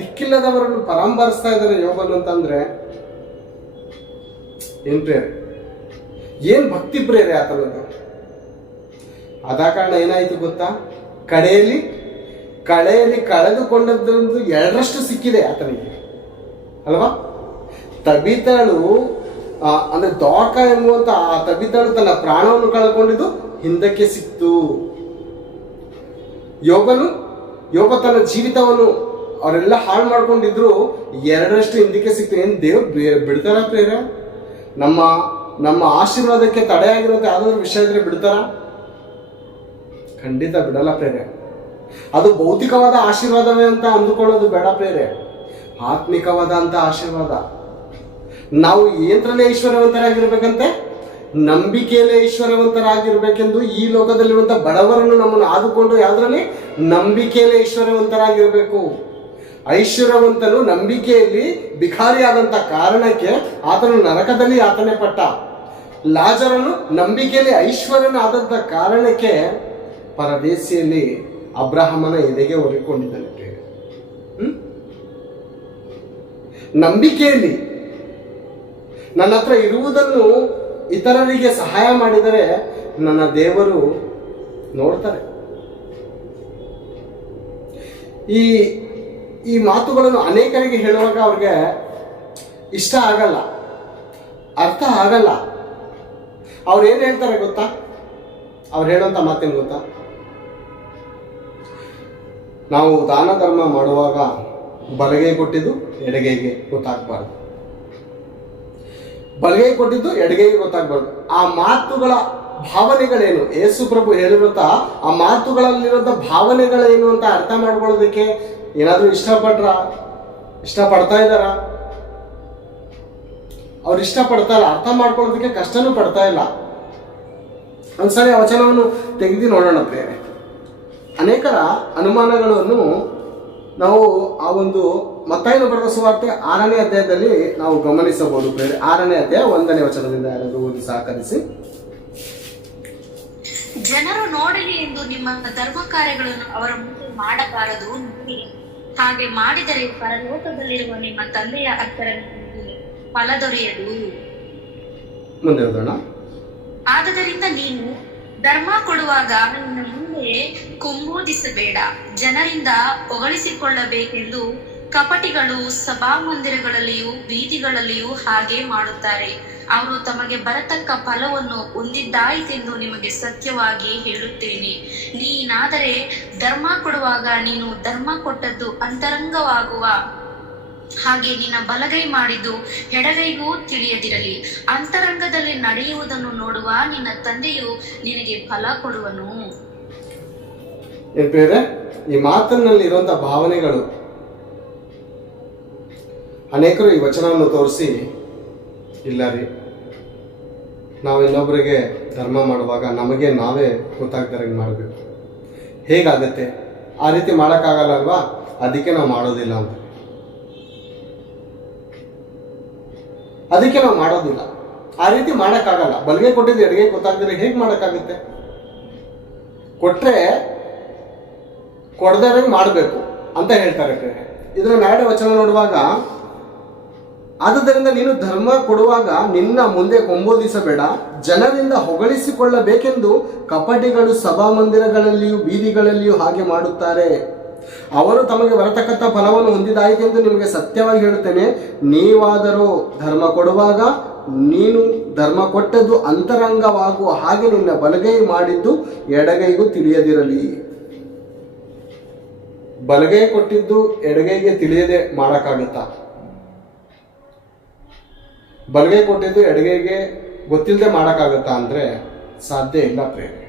ದಿಕ್ಕಿಲ್ಲದವರನ್ನು ಪರಾಂಬರಿಸ್ತಾ ಇದ್ದಾರೆ ಯೋಬನು ಅಂತಂದ್ರೆ ಏನ್ ಪ್ರೇರೆ, ಏನ್ ಭಕ್ತಿ ಪ್ರೇರೆ ಆತನದು. ಆದ ಕಾರಣ ಏನಾಯ್ತು ಗೊತ್ತಾ? ಕಳೆಯಲ್ಲಿ ಕಳೆದುಕೊಂಡದ್ದು 2ರಷ್ಟು ಸಿಕ್ಕಿದೆ ಆತನಿಗೆ ಅಲ್ವಾ? ತಬಿತಳು ಅಂದ್ರೆ ದೋರ್ಕ ಎಂಬುವಂತ ಆ ತಬಿತಳು ತನ್ನ ಪ್ರಾಣವನ್ನು ಕಳ್ಕೊಂಡಿದ್ದು ಹಿಂದಕ್ಕೆ ಸಿಕ್ತು. ಯೋಬ ತನ್ನ ಜೀವಿತವನ್ನು ಅವರೆಲ್ಲ ಹಾಳು ಮಾಡ್ಕೊಂಡಿದ್ರು, 2ರಷ್ಟು ಹಿಂದಕ್ಕೆ ಸಿಕ್ತು. ಏನ್ ದೇವ್ರು ಬಿಡ್ತಾರ ಪ್ರೇರ? ನಮ್ಮ ಆಶೀರ್ವಾದಕ್ಕೆ ತಡೆಯಾಗಿರುತ್ತೆ ಯಾವ್ದಾದ್ರು ವಿಷಯ ಇದ್ರೆ ಬಿಡ್ತಾರ? ಖಂಡಿತ ಬಿಡಲ್ಲ ಪ್ರೇರೆ. ಅದು ಭೌತಿಕವಾದ ಆಶೀರ್ವಾದವೇ ಅಂತ ಅಂದುಕೊಳ್ಳೋದು ಬೇಡ ಪ್ರೇರೆ. ಆತ್ಮಿಕವಾದ ಅಂತ ಆಶೀರ್ವಾದ. ನಾವು ಏನ್ರಲ್ಲೇ ಐಶ್ವರ್ಯವಂತರಾಗಿರ್ಬೇಕಂತೆ? ನಂಬಿಕೆಯಲ್ಲೇ ಐಶ್ವರ್ಯವಂತರಾಗಿರ್ಬೇಕೆಂದು ಈ ಲೋಕದಲ್ಲಿರುವಂತ ಬಡವರನ್ನು ನಮ್ಮನ್ನು ಆದುಕೊಂಡು ಯಾವ್ದ್ರಲ್ಲಿ? ನಂಬಿಕೆಯಲ್ಲೇ ಐಶ್ವರ್ಯವಂತರಾಗಿರ್ಬೇಕು. ಐಶ್ವರ್ಯವಂತನು ನಂಬಿಕೆಯಲ್ಲಿ ಭಿಕಾರಿಯಾದಂಥ ಕಾರಣಕ್ಕೆ ಆತನು ನರಕದಲ್ಲಿ ಯಾತನೆ ಪಟ್ಟ. ಲಾಜರನು ನಂಬಿಕೆಯಲ್ಲಿ ಐಶ್ವರ್ಯನಾದಂಥ ಕಾರಣಕ್ಕೆ ಪರದೇಶಿಯಲ್ಲಿ ಅಬ್ರಹಾಮನ ಎದೆಗೆ ಒರೆಕೊಂಡಿದ್ದಾನೆ. ನಂಬಿಕೆಯಲ್ಲಿ ನನ್ನ ಹತ್ರ ಇರುವುದನ್ನು ಇತರರಿಗೆ ಸಹಾಯ ಮಾಡಿದರೆ ನನ್ನ ದೇವರು ನೋಡ್ತಾರೆ. ಈ ಮಾತುಗಳನ್ನು ಅನೇಕರಿಗೆ ಹೇಳುವಾಗ ಅವ್ರಿಗೆ ಇಷ್ಟ ಆಗಲ್ಲ, ಅರ್ಥ ಆಗಲ್ಲ. ಅವ್ರು ಏನು ಹೇಳ್ತಾರೆ ಗೊತ್ತಾ? ಅವ್ರು ಹೇಳುವಂಥ ಮಾತೇನು ಗೊತ್ತಾ? ನಾವು ದಾನ ಧರ್ಮ ಮಾಡುವಾಗ ಬಲಗೈ ಕೊಟ್ಟಿದ್ದು ಎಡಗೈಗೆ ಗೊತ್ತಾಗಬಾರ್ದು, ಬಲಗೈ ಕೊಟ್ಟಿದ್ದು ಎಡಗೈಗೆ ಗೊತ್ತಾಗಬಾರ್ದು. ಆ ಮಾತುಗಳ ಭಾವನೆಗಳೇನು, ಯೇಸು ಪ್ರಭು ಹೇಳಿರುವಂಥ ಆ ಮಾತುಗಳಲ್ಲಿರುವಂಥ ಭಾವನೆಗಳೇನು ಅಂತ ಅರ್ಥ ಮಾಡ್ಕೊಳ್ಳೋದಕ್ಕೆ ಏನಾದರೂ ಇಷ್ಟಪಡ್ತಾ ಇದ್ದಾರಾ? ಅವ್ರು ಇಷ್ಟಪಡ್ತಾ ಇಲ್ಲ, ಅರ್ಥ ಮಾಡ್ಕೊಳ್ಳೋದಕ್ಕೆ ಕಷ್ಟನೂ ಪಡ್ತಾ ಇಲ್ಲ. ಒಂದ್ಸರಿ ಆ ವಚನವನ್ನು ತೆಗೆದು ನೋಡೋಣ ಪ್ರಿಯರೇ. ಅನೇಕರ ಅನುಮಾನಗಳನ್ನು ನಾವು ಆ ಒಂದು ಮತ್ತಾಯನು ಬರೆದ ಸುವಾರ್ತೆ 6ನೇ ಅಧ್ಯಾಯದಲ್ಲಿ ನಾವು ಗಮನಿಸಬಹುದು ಪ್ರಿಯರೇ. 6ನೇ ಅಧ್ಯಾಯ 1ನೇ ವಚನದಿಂದ ಯಾರಾದರೂ ಓದಿ ಸಹಕರಿಸಿ. ಜನರು ನೋಡಲಿ ಎಂದು ನಿಮ್ಮ ಧರ್ಮ ಕಾರ್ಯಗಳನ್ನು ಅವರ ಮುಂದೆ ಮಾಡಬಾರದು. ಹಾಗೆ ಮಾಡಿದರೆ ಪರಲೋಕದಲ್ಲಿರುವ ನಿಮ್ಮ ತಂದೆಯ ಹತ್ತಿರ ಫಲ ದೊರೆಯದು. ಮುಂದೆ ಓದೋಣ. ಆದುದರಿಂದ ನೀನು ಧರ್ಮ ಕೊಡುವಾಗ ನಿನ್ನ ಮುಂದೆ ಕೊಂಬೋದಿಸಬೇಡ. ಜನರಿಂದ ಹೊಗಳಿಸಿಕೊಳ್ಳಬೇಕೆಂದು ಕಪಟಿಗಳು ಸಭಾಮಂದಿರಗಳಲ್ಲಿಯೂ ಬೀದಿಗಳಲ್ಲಿಯೂ ಹಾಗೆ ಮಾಡುತ್ತಾರೆ. ಅವರು ತಮಗೆ ಬರತಕ್ಕ ಫಲವನ್ನು ಹೊಂದಿದ್ದಾಯಿತೆಂದು ನಿಮಗೆ ಸತ್ಯವಾಗಿ ಹೇಳುತ್ತೇನೆ. ನೀನಾದರೆ ಧರ್ಮ ಕೊಡುವಾಗ ನೀನು ಧರ್ಮ ಕೊಟ್ಟದ್ದು ಅಂತರಂಗವಾಗುವ ಹಾಗೆ ನಿನ್ನ ಬಲಗೈ ಮಾಡಿದ್ದು ಎಡಗೈಗೂ ತಿಳಿಯದಿರಲಿ. ಅಂತರಂಗದಲ್ಲಿ ನಡೆಯುವುದನ್ನು ನೋಡುವ ನಿನ್ನ ತಂದೆಯು ನಿನಗೆ ಫಲ ಕೊಡುವನು. ಈ ಮಾತಿನಲ್ಲಿ ಇರುವಂತಹ ಭಾವನೆಗಳು ಅನೇಕರು ಈ ವಚನವನ್ನು ತೋರಿಸಿ, ಇಲ್ಲ ರೀ, ನಾವು ಇನ್ನೊಬ್ಬರಿಗೆ ಧರ್ಮ ಮಾಡುವಾಗ ನಮಗೆ ನಾವೇ ಗೊತ್ತಾಗ್ತಾರೆ ಮಾಡಬೇಕು, ಹೇಗಾಗತ್ತೆ, ಆ ರೀತಿ ಮಾಡೋಕ್ಕಾಗಲ್ಲ ಅಲ್ವಾ, ಅದಕ್ಕೆ ನಾವು ಮಾಡೋದಿಲ್ಲ ಅಂತ. ಅದಕ್ಕೆ ನಾವು ಮಾಡೋದಿಲ್ಲ, ಆ ರೀತಿ ಮಾಡೋಕ್ಕಾಗಲ್ಲ. ಬಲಗೈ ಕೊಟ್ಟಿದ್ದು ಎಡಗೈ ಗೊತ್ತಾಗ್ದರೆ ಹೇಗೆ ಮಾಡೋಕ್ಕಾಗುತ್ತೆ? ಕೊಟ್ಟರೆ ಕೊಡದೇ ಮಾಡಬೇಕು ಅಂತ ಹೇಳ್ತಾರೆ. ಇದರ ನ್ಯಾಯ ವಚನ ನೋಡುವಾಗ, ಆದುದರಿಂದ ನೀನು ಧರ್ಮ ಕೊಡುವಾಗ ನಿನ್ನ ಮುಂದೆ ಕೊಂಬೋದಿಸಬೇಡ, ಜನರಿಂದ ಹೊಗಳಿಸಿಕೊಳ್ಳಬೇಕೆಂದು ಕಪಟಿಗಳು ಸಭಾಮಂದಿರಗಳಲ್ಲಿಯೂ ಬೀದಿಗಳಲ್ಲಿಯೂ ಹಾಗೆ ಮಾಡುತ್ತಾರೆ. ಅವರು ತಮಗೆ ಬರತಕ್ಕಂಥ ಫಲವನ್ನು ಹೊಂದಿದಾಯಿತೆಂದು ನಿಮಗೆ ಸತ್ಯವಾಗಿ ಹೇಳುತ್ತೇನೆ. ನೀವಾದರೂ ಧರ್ಮ ಕೊಡುವಾಗ ನೀನು ಧರ್ಮ ಕೊಟ್ಟದ್ದು ಅಂತರಂಗವಾಗುವ ಹಾಗೆ ನಿನ್ನ ಬಲಗೈ ಮಾಡಿದ್ದು ಎಡಗೈಗೂ ತಿಳಿಯದಿರಲಿ. ಬಲಗೈ ಕೊಟ್ಟಿದ್ದು ಎಡಗೈಗೆ ತಿಳಿಯದೆ ಮಾಡೋಕ್ಕಾಗುತ್ತಾ? ಬಲಗೈ ಕೊಟ್ಟಿದ್ದು ಎಡಗೈಗೆ ಗೊತ್ತಿಲ್ಲದೆ ಮಾಡೋಕ್ಕಾಗುತ್ತಾ ಅಂದರೆ ಸಾಧ್ಯ ಇಲ್ಲ ಪ್ರೇರೆ.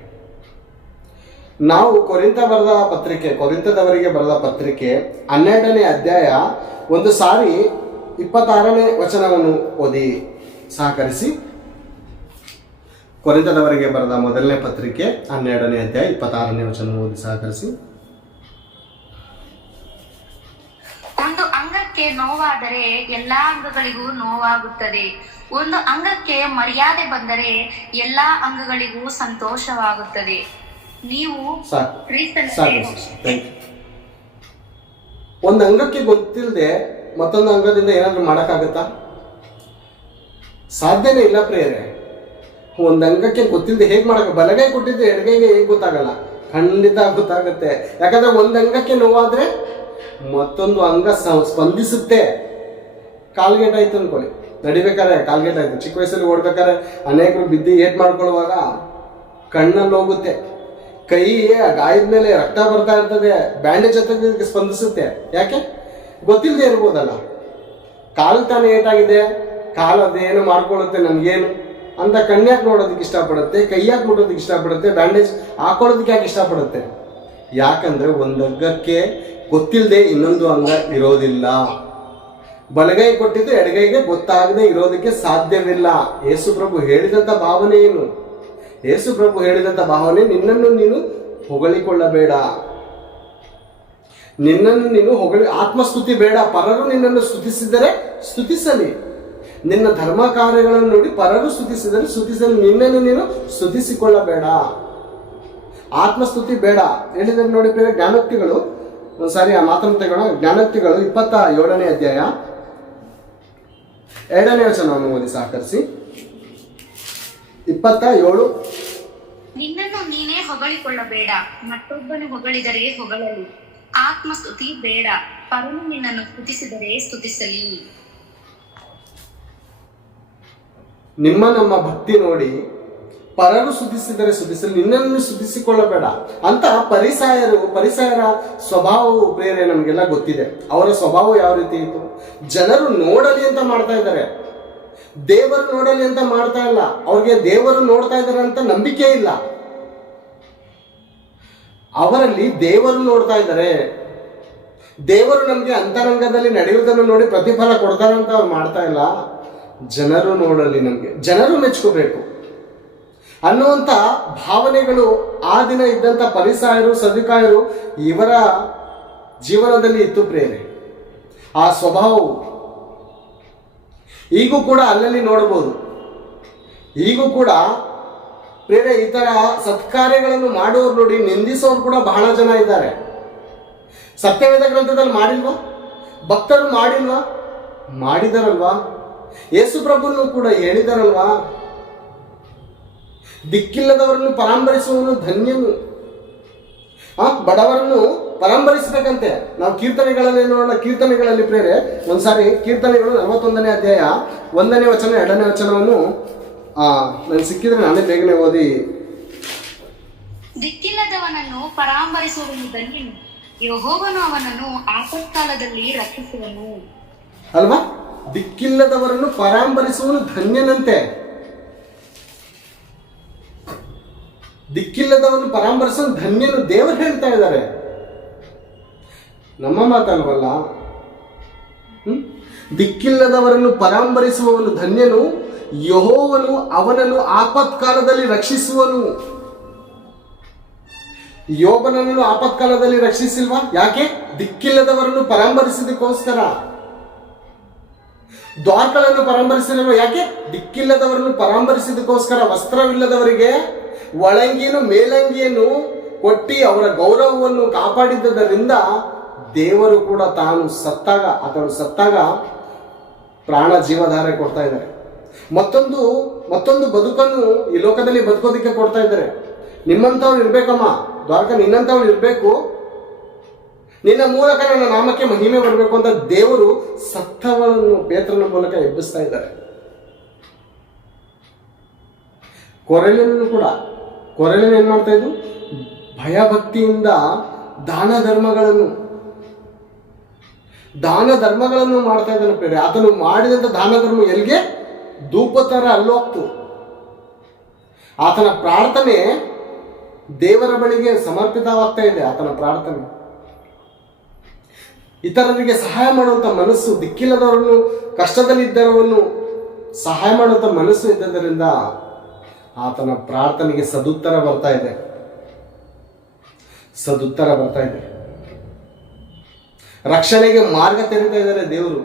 ನಾವು ಕೊರಿಂಥದವರಿಗೆ ಬರೆದ ಪತ್ರಿಕೆ 12ನೇ ಅಧ್ಯಾಯ 1 ಸಾರಿ 26ನೇ ವಚನವನ್ನು ಓದಿ ಸಹಕರಿಸಿ. ಕೊರಿಂಥದವರಿಗೆ ಬರೆದ ಮೊದಲನೇ ಪತ್ರಿಕೆ 12ನೇ ಅಧ್ಯಾಯ 26ನೇ ವಚನ ಓದಿ ಸಹಕರಿಸಿ. ಒಂದು ಅಂಗಕ್ಕೆ ನೋವಾದರೆ ಎಲ್ಲಾ ಅಂಗಗಳಿಗೂ ನೋವಾಗುತ್ತದೆ. ಒಂದು ಅಂಗಕ್ಕೆ ಮರ್ಯಾದೆ ಬಂದರೆ ಎಲ್ಲಾ ಅಂಗಗಳಿಗೂ ಸಂತೋಷವಾಗುತ್ತದೆ. ನೀವು ಒಂದು ಅಂಗಕ್ಕೆ ಗೊತ್ತಿಲ್ಲದೆ ಮತ್ತೊಂದು ಅಂಗದಿಂದ ಏನಾದ್ರೂ ಮಾಡಕ್ಕಾಗತ್ತಾ? ಸಾಧ್ಯನೇ ಇಲ್ಲ ಪ್ರಿಯರೇ. ಒಂದು ಅಂಗಕ್ಕೆ ಗೊತ್ತಿಲ್ಲದೆ ಹೇಗೆ ಮಾಡಕ? ಬಲಗೈ ಕೊಟ್ಟಿದ್ದು ಎಡಗೈಗೆ ಹೇಗೆ ಗೊತ್ತಾಗಲ್ಲ? ಖಂಡಿತ ಗೊತ್ತಾಗುತ್ತೆ. ಯಾಕಂದ್ರೆ ಒಂದು ಅಂಗಕ್ಕೆ ನೋವಾದ್ರೆ ಮತ್ತೊಂದು ಅಂಗ ಸ್ಪಂದಿಸುತ್ತೆ. ಕಾಲ್ಗೇಟ್ ಆಯ್ತು ಅನ್ಕೊಳ್ಳಿ, ನಡಿಬೇಕಾದ್ರೆ ಕಾಲ್ಗೇಟ್ ಆಯ್ತು. ಚಿಕ್ಕ ವಯಸ್ಸಲ್ಲಿ ಓಡ್ಬೇಕಾದ್ರೆ ಅನೇಕರು ಬಿದ್ದು ಏಟ್ ಮಾಡ್ಕೊಳ್ಳುವಾಗ ಕಣ್ಣಲ್ಲಿ ಹೋಗುತ್ತೆ, ಕೈ ಗಾಯದ ಮೇಲೆ ರಕ್ತ ಬರ್ತಾ ಇರ್ತದೆ, ಬ್ಯಾಂಡೇಜ್ ಹತ್ತಕ್ಕೆ ಸ್ಪಂದಿಸುತ್ತೆ. ಯಾಕೆ? ಗೊತ್ತಿಲ್ಲದೆ ಇರ್ಬೋದಲ್ಲ. ಕಾಲು ತಾನೇ ಏಟಾಗಿದೆ, ಕಾಲು ಅದೇನು ಮಾಡ್ಕೊಳ್ಳುತ್ತೆ, ನನ್ಗೇನು ಅಂತ ಕಣ್ಯಾಕೆ ನೋಡೋದಕ್ಕೆ ಇಷ್ಟಪಡುತ್ತೆ, ಕೈಯಾಕೆ ಮುಟ್ಟೋದಕ್ಕೆ ಇಷ್ಟಪಡುತ್ತೆ, ಬ್ಯಾಂಡೇಜ್ ಹಾಕೊಳ್ಳೋದಕ್ಕೆ ಯಾಕೆ ಇಷ್ಟಪಡುತ್ತೆ? ಯಾಕಂದ್ರೆ ಒಂದು ಅಂಗಕ್ಕೆ ಗೊತ್ತಿಲ್ಲದೆ ಇನ್ನೊಂದು ಅಂಗ ಇರೋದಿಲ್ಲ. ಬಲಗೈ ಕೊಟ್ಟಿದ್ದು ಎಡಗೈಗೆ ಗೊತ್ತಾಗದೆ ಇರೋದಕ್ಕೆ ಸಾಧ್ಯವಿಲ್ಲ. ಯೇಸು ಪ್ರಭು ಹೇಳಿದಂಥ ಭಾವನೆ ಏನು? ಯೇಸು ಪ್ರಭು ಹೇಳಿದಂಥ ಭಾವನೆ, ನಿನ್ನನ್ನು ನೀನು ಹೊಗಳಿಕೊಳ್ಳಬೇಡ, ನಿನ್ನನ್ನು ನೀನು ಆತ್ಮಸ್ತುತಿ ಬೇಡ. ಪರರು ನಿನ್ನನ್ನು ಸ್ತುತಿಸಿದರೆ ಸ್ತುತಿಸಲಿ. ನಿನ್ನ ಧರ್ಮ ಕಾರ್ಯಗಳನ್ನು ನೋಡಿ ಪರರು ಸ್ತುತಿಸಿದರೆ ಸ್ತುತಿಸಲಿ, ನಿನ್ನನ್ನು ನೀನು ಸ್ತುತಿಸಿಕೊಳ್ಳಬೇಡ. ಆತ್ಮಸ್ತುತಿ ಬೇಡ ಹೇಳಿದರೆ ನೋಡಿ ಬೇರೆ. ಜ್ಞಾನೋಕ್ತಿಗಳು ಒಂದ್ಸಾರಿ ಆ ಮಾತನ್ನು ತೆಗೋಣ. ಜ್ಞಾನೋಕ್ತಿಗಳು 27ನೇ ಅಧ್ಯಾಯ 2ನೇ ವಚನವನ್ನು ಓದಿ ಸಹಕರಿಸಿ. 27. ನಿನ್ನನ್ನು ನೀನೇ ಹೊಗಳಿಕೊಳ್ಳಬೇಡ, ಮತ್ತೊಬ್ಬನು ಹೊಗಳಿದರೆ ಹೊಗಳಲಿ. ಆತ್ಮಸ್ತುತಿ ಬೇಡ, ಪರನು ನಿನ್ನನ್ನು ಸ್ತುತಿಸಿದರೆ ಸ್ತುತಿಸಲಿ. ನಮ್ಮ ಭಕ್ತಿ ನೋಡಿ ಪರರು ಸ್ತುತಿಸಿದರೆ ಸ್ತುತಿಸಲಿ, ನಿನ್ನನ್ನು ಸ್ತುತಿಸಿಕೊಳ್ಳಬೇಡ ಅಂತ ಪರಿಸಯರ ಸ್ವಭಾವವು ಬೇರೆ ನಮಗೆಲ್ಲ ಗೊತ್ತಿದೆ. ಅವರ ಸ್ವಭಾವ ಯಾವ ರೀತಿ ಇತ್ತು? ಜನರು ನೋಡಲಿ ಅಂತ ಮಾಡ್ತಾ ಇದ್ದಾರೆ. ದೇವರು ನೋಡಲಿ ಅಂತ ಮಾಡ್ತಾ ಇಲ್ಲ, ಅವ್ರಿಗೆ ದೇವರು ನೋಡ್ತಾ ಇದ್ದಾರೆ ಅಂತ ನಂಬಿಕೆ ಇಲ್ಲ. ಅವರಲ್ಲಿ ದೇವರು ನೋಡ್ತಾ ಇದ್ದಾರೆ. ದೇವರು ನಮಗೆ ಅಂತರಂಗದಲ್ಲಿ ನಡೆಯುವುದನ್ನು ನೋಡಿ ಪ್ರತಿಫಲ ಕೊಡ್ತಾರೆ ಅಂತ ಅವ್ರು ಮಾಡ್ತಾ ಇಲ್ಲ. ಜನರು ನೋಡಲಿ, ನಮಗೆ ಜನರು ಮೆಚ್ಕೋಬೇಕು ಅನ್ನುವಂಥ ಭಾವನೆಗಳು ಆ ದಿನ ಇದ್ದಂಥ ಪರಿಸಾಯರು ಸದುಕಾಯರು ಇವರ ಜೀವನದಲ್ಲಿ ಇತ್ತು ಪ್ರೇರೆ. ಆ ಸ್ವಭಾವವು ಈಗೂ ಕೂಡ ಅಲ್ಲಲ್ಲಿ ನೋಡಬಹುದು. ಈಗೂ ಕೂಡ ಪ್ರೇರೆ ಈ ತರ ಸತ್ಕಾರ್ಯಗಳನ್ನು ಮಾಡುವವರು ನೋಡಿ ನಿಂದಿಸೋರು ಕೂಡ ಬಹಳ ಜನ ಇದ್ದಾರೆ. ಸತ್ಯವೇದ ಗ್ರಂಥದಲ್ಲಿ ಮಾಡಿಲ್ವಾ? ಭಕ್ತರು ಮಾಡಿಲ್ವಾ? ಮಾಡಿದರಲ್ವಾ? ಯೇಸು ಪ್ರಭುನು ಕೂಡ ಹೇಳಿದರಲ್ವಾ? ದಿಕ್ಕಿಲ್ಲದವರನ್ನು ಪರಾಂಬರಿಸುವವನು ಧನ್ಯನು. ಬಡವರನ್ನು ಪರಾಂಬರಿಸಬೇಕಂತೆ. ನಾವು ಕೀರ್ತನೆಗಳಲ್ಲಿ ನೋಡೋಣ. ಕೀರ್ತನೆಗಳಲ್ಲಿ ಪ್ರೇರೆ ಒಂದ್ಸಾರಿ ಕೀರ್ತನೆಗಳು 41ನೇ ಅಧ್ಯಾಯ 1ನೇ ವಚನ 2ನೇ ವಚನವನ್ನು ನನಗೆ ಸಿಕ್ಕಿದ್ರೆ ನಾನೇ ಬೇಗನೆ ಓದಿ. ದಿಕ್ಕಿಲ್ಲದವನನ್ನು ಪರಾಂಬರಿಸುವವನು ಧನ್ಯನು, ಯೆಹೋವನು ಅವನನ್ನು ಆಪತ್ಕಾಲದಲ್ಲಿ ರಕ್ಷಿಸುವನು. ಅಲ್ವಾ? ದಿಕ್ಕಿಲ್ಲದವರನ್ನು ಪರಾಂಬರಿಸುವನು ಧನ್ಯನಂತೆ. ದಿಕ್ಕಿಲ್ಲದವನು ಪರಾಂಬರಿಸುವ ಧನ್ಯನು ದೇವರು ಹೇಳ್ತಾ ಇದ್ದಾರೆ, ನಮ್ಮ ಮಾತಲ್ವಲ್ಲ. ದಿಕ್ಕಿಲ್ಲದವರನ್ನು ಪರಾಂಬರಿಸುವವನು ಧನ್ಯನು, ಯೆಹೋವನು ಅವನನ್ನು ಆಪತ್ಕಾಲದಲ್ಲಿ ರಕ್ಷಿಸುವನು. ಯೋಬನನ್ನು ಆಪತ್ಕಾಲದಲ್ಲಿ ರಕ್ಷಿಸಿಲ್ವಾ? ಯಾಕೆ? ದಿಕ್ಕಿಲ್ಲದವರನ್ನು ಪರಾಂಬರಿಸಿದಕ್ಕೋಸ್ಕರ. ದ್ವಾರಗಳನ್ನು ಪರಾಂಬರಿಸಿಲ್ವಾ? ಯಾಕೆ? ದಿಕ್ಕಿಲ್ಲದವರನ್ನು ಪರಾಂಬರಿಸಿದಕ್ಕೋಸ್ಕರ. ವಸ್ತ್ರವಿಲ್ಲದವರಿಗೆ ಒಳಂಗಿಯನ್ನು ಮೇಲಂಗಿಯನ್ನು ಕೊಟ್ಟಿ ಅವರ ಗೌರವವನ್ನು ಕಾಪಾಡಿದ್ದರಿಂದ ದೇವರು ಕೂಡ ತಾನು ಸತ್ತಾಗ ಪ್ರಾಣ ಜೀವಧಾರೆ ಕೊಡ್ತಾ ಇದ್ದಾರೆ. ಮತ್ತೊಂದು ಬದುಕನ್ನು ಈ ಲೋಕದಲ್ಲಿ ಬದುಕೋದಿಕ್ಕೆ ಕೊಡ್ತಾ ಇದ್ದಾರೆ. ನಿಮ್ಮಂಥವ್ರು ಇರ್ಬೇಕಮ್ಮ ದ್ವಾರಕ, ನಿನ್ನಂಥವ್ರು ಇರಬೇಕು, ನಿನ್ನ ಮೂಲಕ ನನ್ನ ನಾಮಕ್ಕೆ ಮಹಿಮೆ ಬರಬೇಕು ಅಂತ ದೇವರು ಸತ್ತವರನ್ನು ಪೇತ್ರನ ಮೂಲಕ ಎಬ್ಬಿಸ್ತಾ ಇದ್ದಾರೆ. ಕೊರೆಲನ್ನು ಏನ್ ಮಾಡ್ತಾ ಇದ್ದು? ಭಯಭಕ್ತಿಯಿಂದ ದಾನ ಧರ್ಮಗಳನ್ನು ಮಾಡ್ತಾ ಇದ್ದಾನೆ ಪ್ರೇರೆ. ಆತನು ಮಾಡಿದಂಥ ದಾನ ಧರ್ಮ ಎಲ್ಲಿಗೆ? ಧೂಪ ತರ ಅಲ್ಲೋಗ್ತು. ಆತನ ಪ್ರಾರ್ಥನೆ ದೇವರ ಬಳಿಗೆ ಸಮರ್ಪಿತವಾಗ್ತಾ ಇದೆ. ಆತನ ಪ್ರಾರ್ಥನೆ ಇತರರಿಗೆ ಸಹಾಯ ಮಾಡುವಂಥ ಮನಸ್ಸು, ದಿಕ್ಕಿಲ್ಲದವರನ್ನು ಕಷ್ಟದಲ್ಲಿದ್ದವರನ್ನು ಸಹಾಯ ಮಾಡುವಂಥ ಮನಸ್ಸು ಇದ್ದರಿಂದ ಆತನ ಪ್ರಾರ್ಥನೆಗೆ ಸದುತ್ತರ ಬರ್ತಾ ಇದೆ. ರಕ್ಷಣೆಗೆ ಮಾರ್ಗ ತೆರೀತಾ ಇದ್ದಾರೆ ದೇವರು.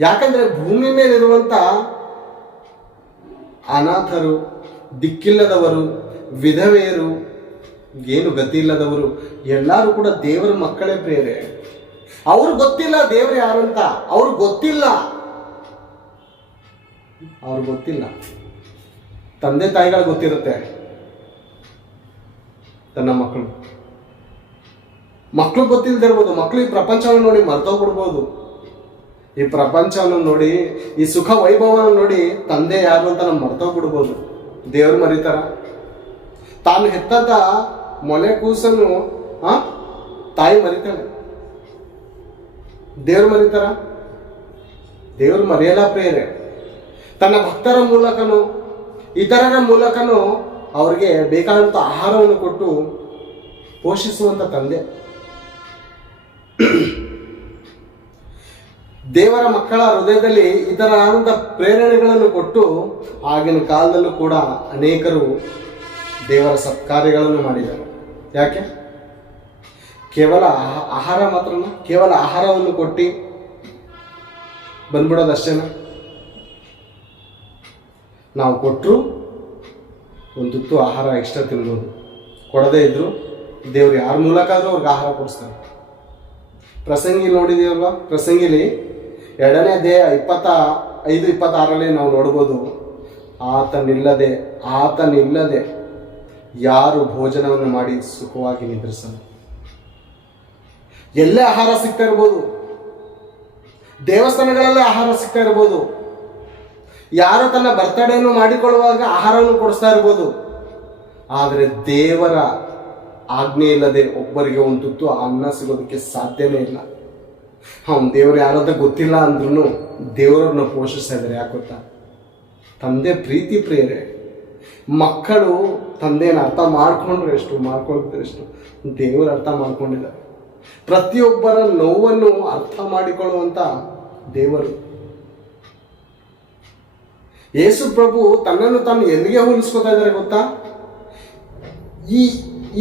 ಯಾಕಂದ್ರೆ ಭೂಮಿ ಮೇಲಿರುವಂತ ಅನಾಥರು, ದಿಕ್ಕಿಲ್ಲದವರು, ವಿಧವೆಯರು, ಏನು ಗತಿ ಇಲ್ಲದವರು ಎಲ್ಲರೂ ಕೂಡ ದೇವರ ಮಕ್ಕಳೇ ಪ್ರೇರೆ. ಅವ್ರು ಗೊತ್ತಿಲ್ಲ ದೇವರು ಯಾರಂತ. ಅವ್ರಿಗೆ ಗೊತ್ತಿಲ್ಲ. ತಂದೆ ತಾಯಿಗಳು ಗೊತ್ತಿರುತ್ತೆ ತನ್ನ ಮಕ್ಕಳು ಗೊತ್ತಿಲ್ಲದೆ ಇರ್ಬೋದು. ಮಕ್ಕಳು ಈ ಪ್ರಪಂಚವನ್ನು ನೋಡಿ ಮರ್ತೋಗ್ಬಿಡ್ಬೋದು. ಈ ಪ್ರಪಂಚವನ್ನು ನೋಡಿ, ಈ ಸುಖ ವೈಭವವನ್ನು ನೋಡಿ ತಂದೆ ಯಾರು ಅಂತ ನಾವು ಮರ್ತೋಗ್ಬಿಡ್ಬೋದು. ದೇವ್ರು ಮರಿತಾರ? ತಾನು ಹೆತ್ತದ ಮೊಲೆ ಕೂಸನ್ನು ತಾಯಿ ಮರಿತಾಳೆ. ದೇವ್ರು ಮರಿತಾರ? ದೇವ್ರು ಮರೆಯಲ್ಲ ಪ್ರೇರೆ. ತನ್ನ ಭಕ್ತರ ಮೂಲಕನೂ ಇತರರ ಮೂಲಕನೂ ಅವ್ರಿಗೆ ಬೇಕಾದಂಥ ಆಹಾರವನ್ನು ಕೊಟ್ಟು ಪೋಷಿಸುವಂಥ ತಂದೆ. ದೇವರ ಮಕ್ಕಳ ಹೃದಯದಲ್ಲಿ ಈ ತರಹದ ಪ್ರೇರಣೆಗಳನ್ನು ಕೊಟ್ಟು ಆಗಿನ ಕಾಲದಲ್ಲೂ ಕೂಡ ಅನೇಕರು ದೇವರ ಸತ್ಕಾರ್ಯಗಳನ್ನು ಮಾಡಿದ್ದಾರೆ. ಯಾಕೆ? ಕೇವಲ ಆಹಾರ ಮಾತ್ರನ? ಕೇವಲ ಆಹಾರವನ್ನು ಕೊಟ್ಟು ಬಂದ್ಬಿಡೋದಷ್ಟೇನ? ನಾವು ಕೊಟ್ಟರು ಒಂದು ತುತ್ತು ಆಹಾರ ಎಕ್ಸ್ಟ್ರಾ ತಿನ್ಬೋದು. ಕೊಡದೇ ಇದ್ರು ದೇವ್ರು ಯಾರ ಮೂಲಕ ಆದರೂ ಅವ್ರಿಗೆ ಆಹಾರ ಕೊಡಿಸ್ತಾರೆ. ಪ್ರಸಂಗಿ ನೋಡಿದೀವಲ್ವಾ? ಪ್ರಸಂಗಿಲಿ 2ನೇ ಅಧ್ಯಾಯ 25-26 ನಾವು ನೋಡ್ಬೋದು. ಆತನಿಲ್ಲದೆ ಯಾರು ಭೋಜನವನ್ನು ಮಾಡಿ ಸುಖವಾಗಿ ನಿದ್ರಿಸಲು. ಎಲ್ಲೇ ಆಹಾರ ಸಿಗ್ತಾ ಇರ್ಬೋದು, ದೇವಸ್ಥಾನಗಳಲ್ಲೇ ಆಹಾರ ಸಿಗ್ತಾ ಇರ್ಬೋದು, ಯಾರು ತನ್ನ ಬರ್ತಡೇನು ಮಾಡಿಕೊಳ್ಳುವಾಗ ಆಹಾರವನ್ನು ಕೊಡಿಸ್ತಾ ಇರ್ಬೋದು. ಆದರೆ ದೇವರ ಆಜ್ಞೆ ಇಲ್ಲದೆ ಒಬ್ಬರಿಗೆ ಒಂದು ತುತ್ತು ಅನ್ನ ಸಿಗೋದಕ್ಕೆ ಸಾಧ್ಯನೇ ಇಲ್ಲ. ಅವ್ನು ದೇವ್ರು ಯಾರಂತ ಗೊತ್ತಿಲ್ಲ ಅಂದ್ರೂ ದೇವರವ್ರನ್ನ ಪೋಷಿಸ್ತಾ ಇದ್ದಾರೆ. ಯಾಕೆ ಗೊತ್ತಾ? ತಂದೆ ಪ್ರೀತಿ ಪ್ರಿಯರೇ. ಮಕ್ಕಳು ತಂದೆನ ಅರ್ಥ ಮಾಡ್ಕೊಂಡ್ರೆ ಎಷ್ಟು ದೇವರು ಅರ್ಥ ಮಾಡ್ಕೊಂಡಿದ್ದಾರೆ. ಪ್ರತಿಯೊಬ್ಬರ ನೋವನ್ನು ಅರ್ಥ ಮಾಡಿಕೊಳ್ಳುವಂಥ ದೇವರು. ಯೇಸು ಪ್ರಭು ತನ್ನನ್ನು ತಾನು ಎಲ್ಲಿಗೆ ಹೋಲಿಸ್ಕೊತಾ ಇದ್ದಾರೆ ಗೊತ್ತಾ?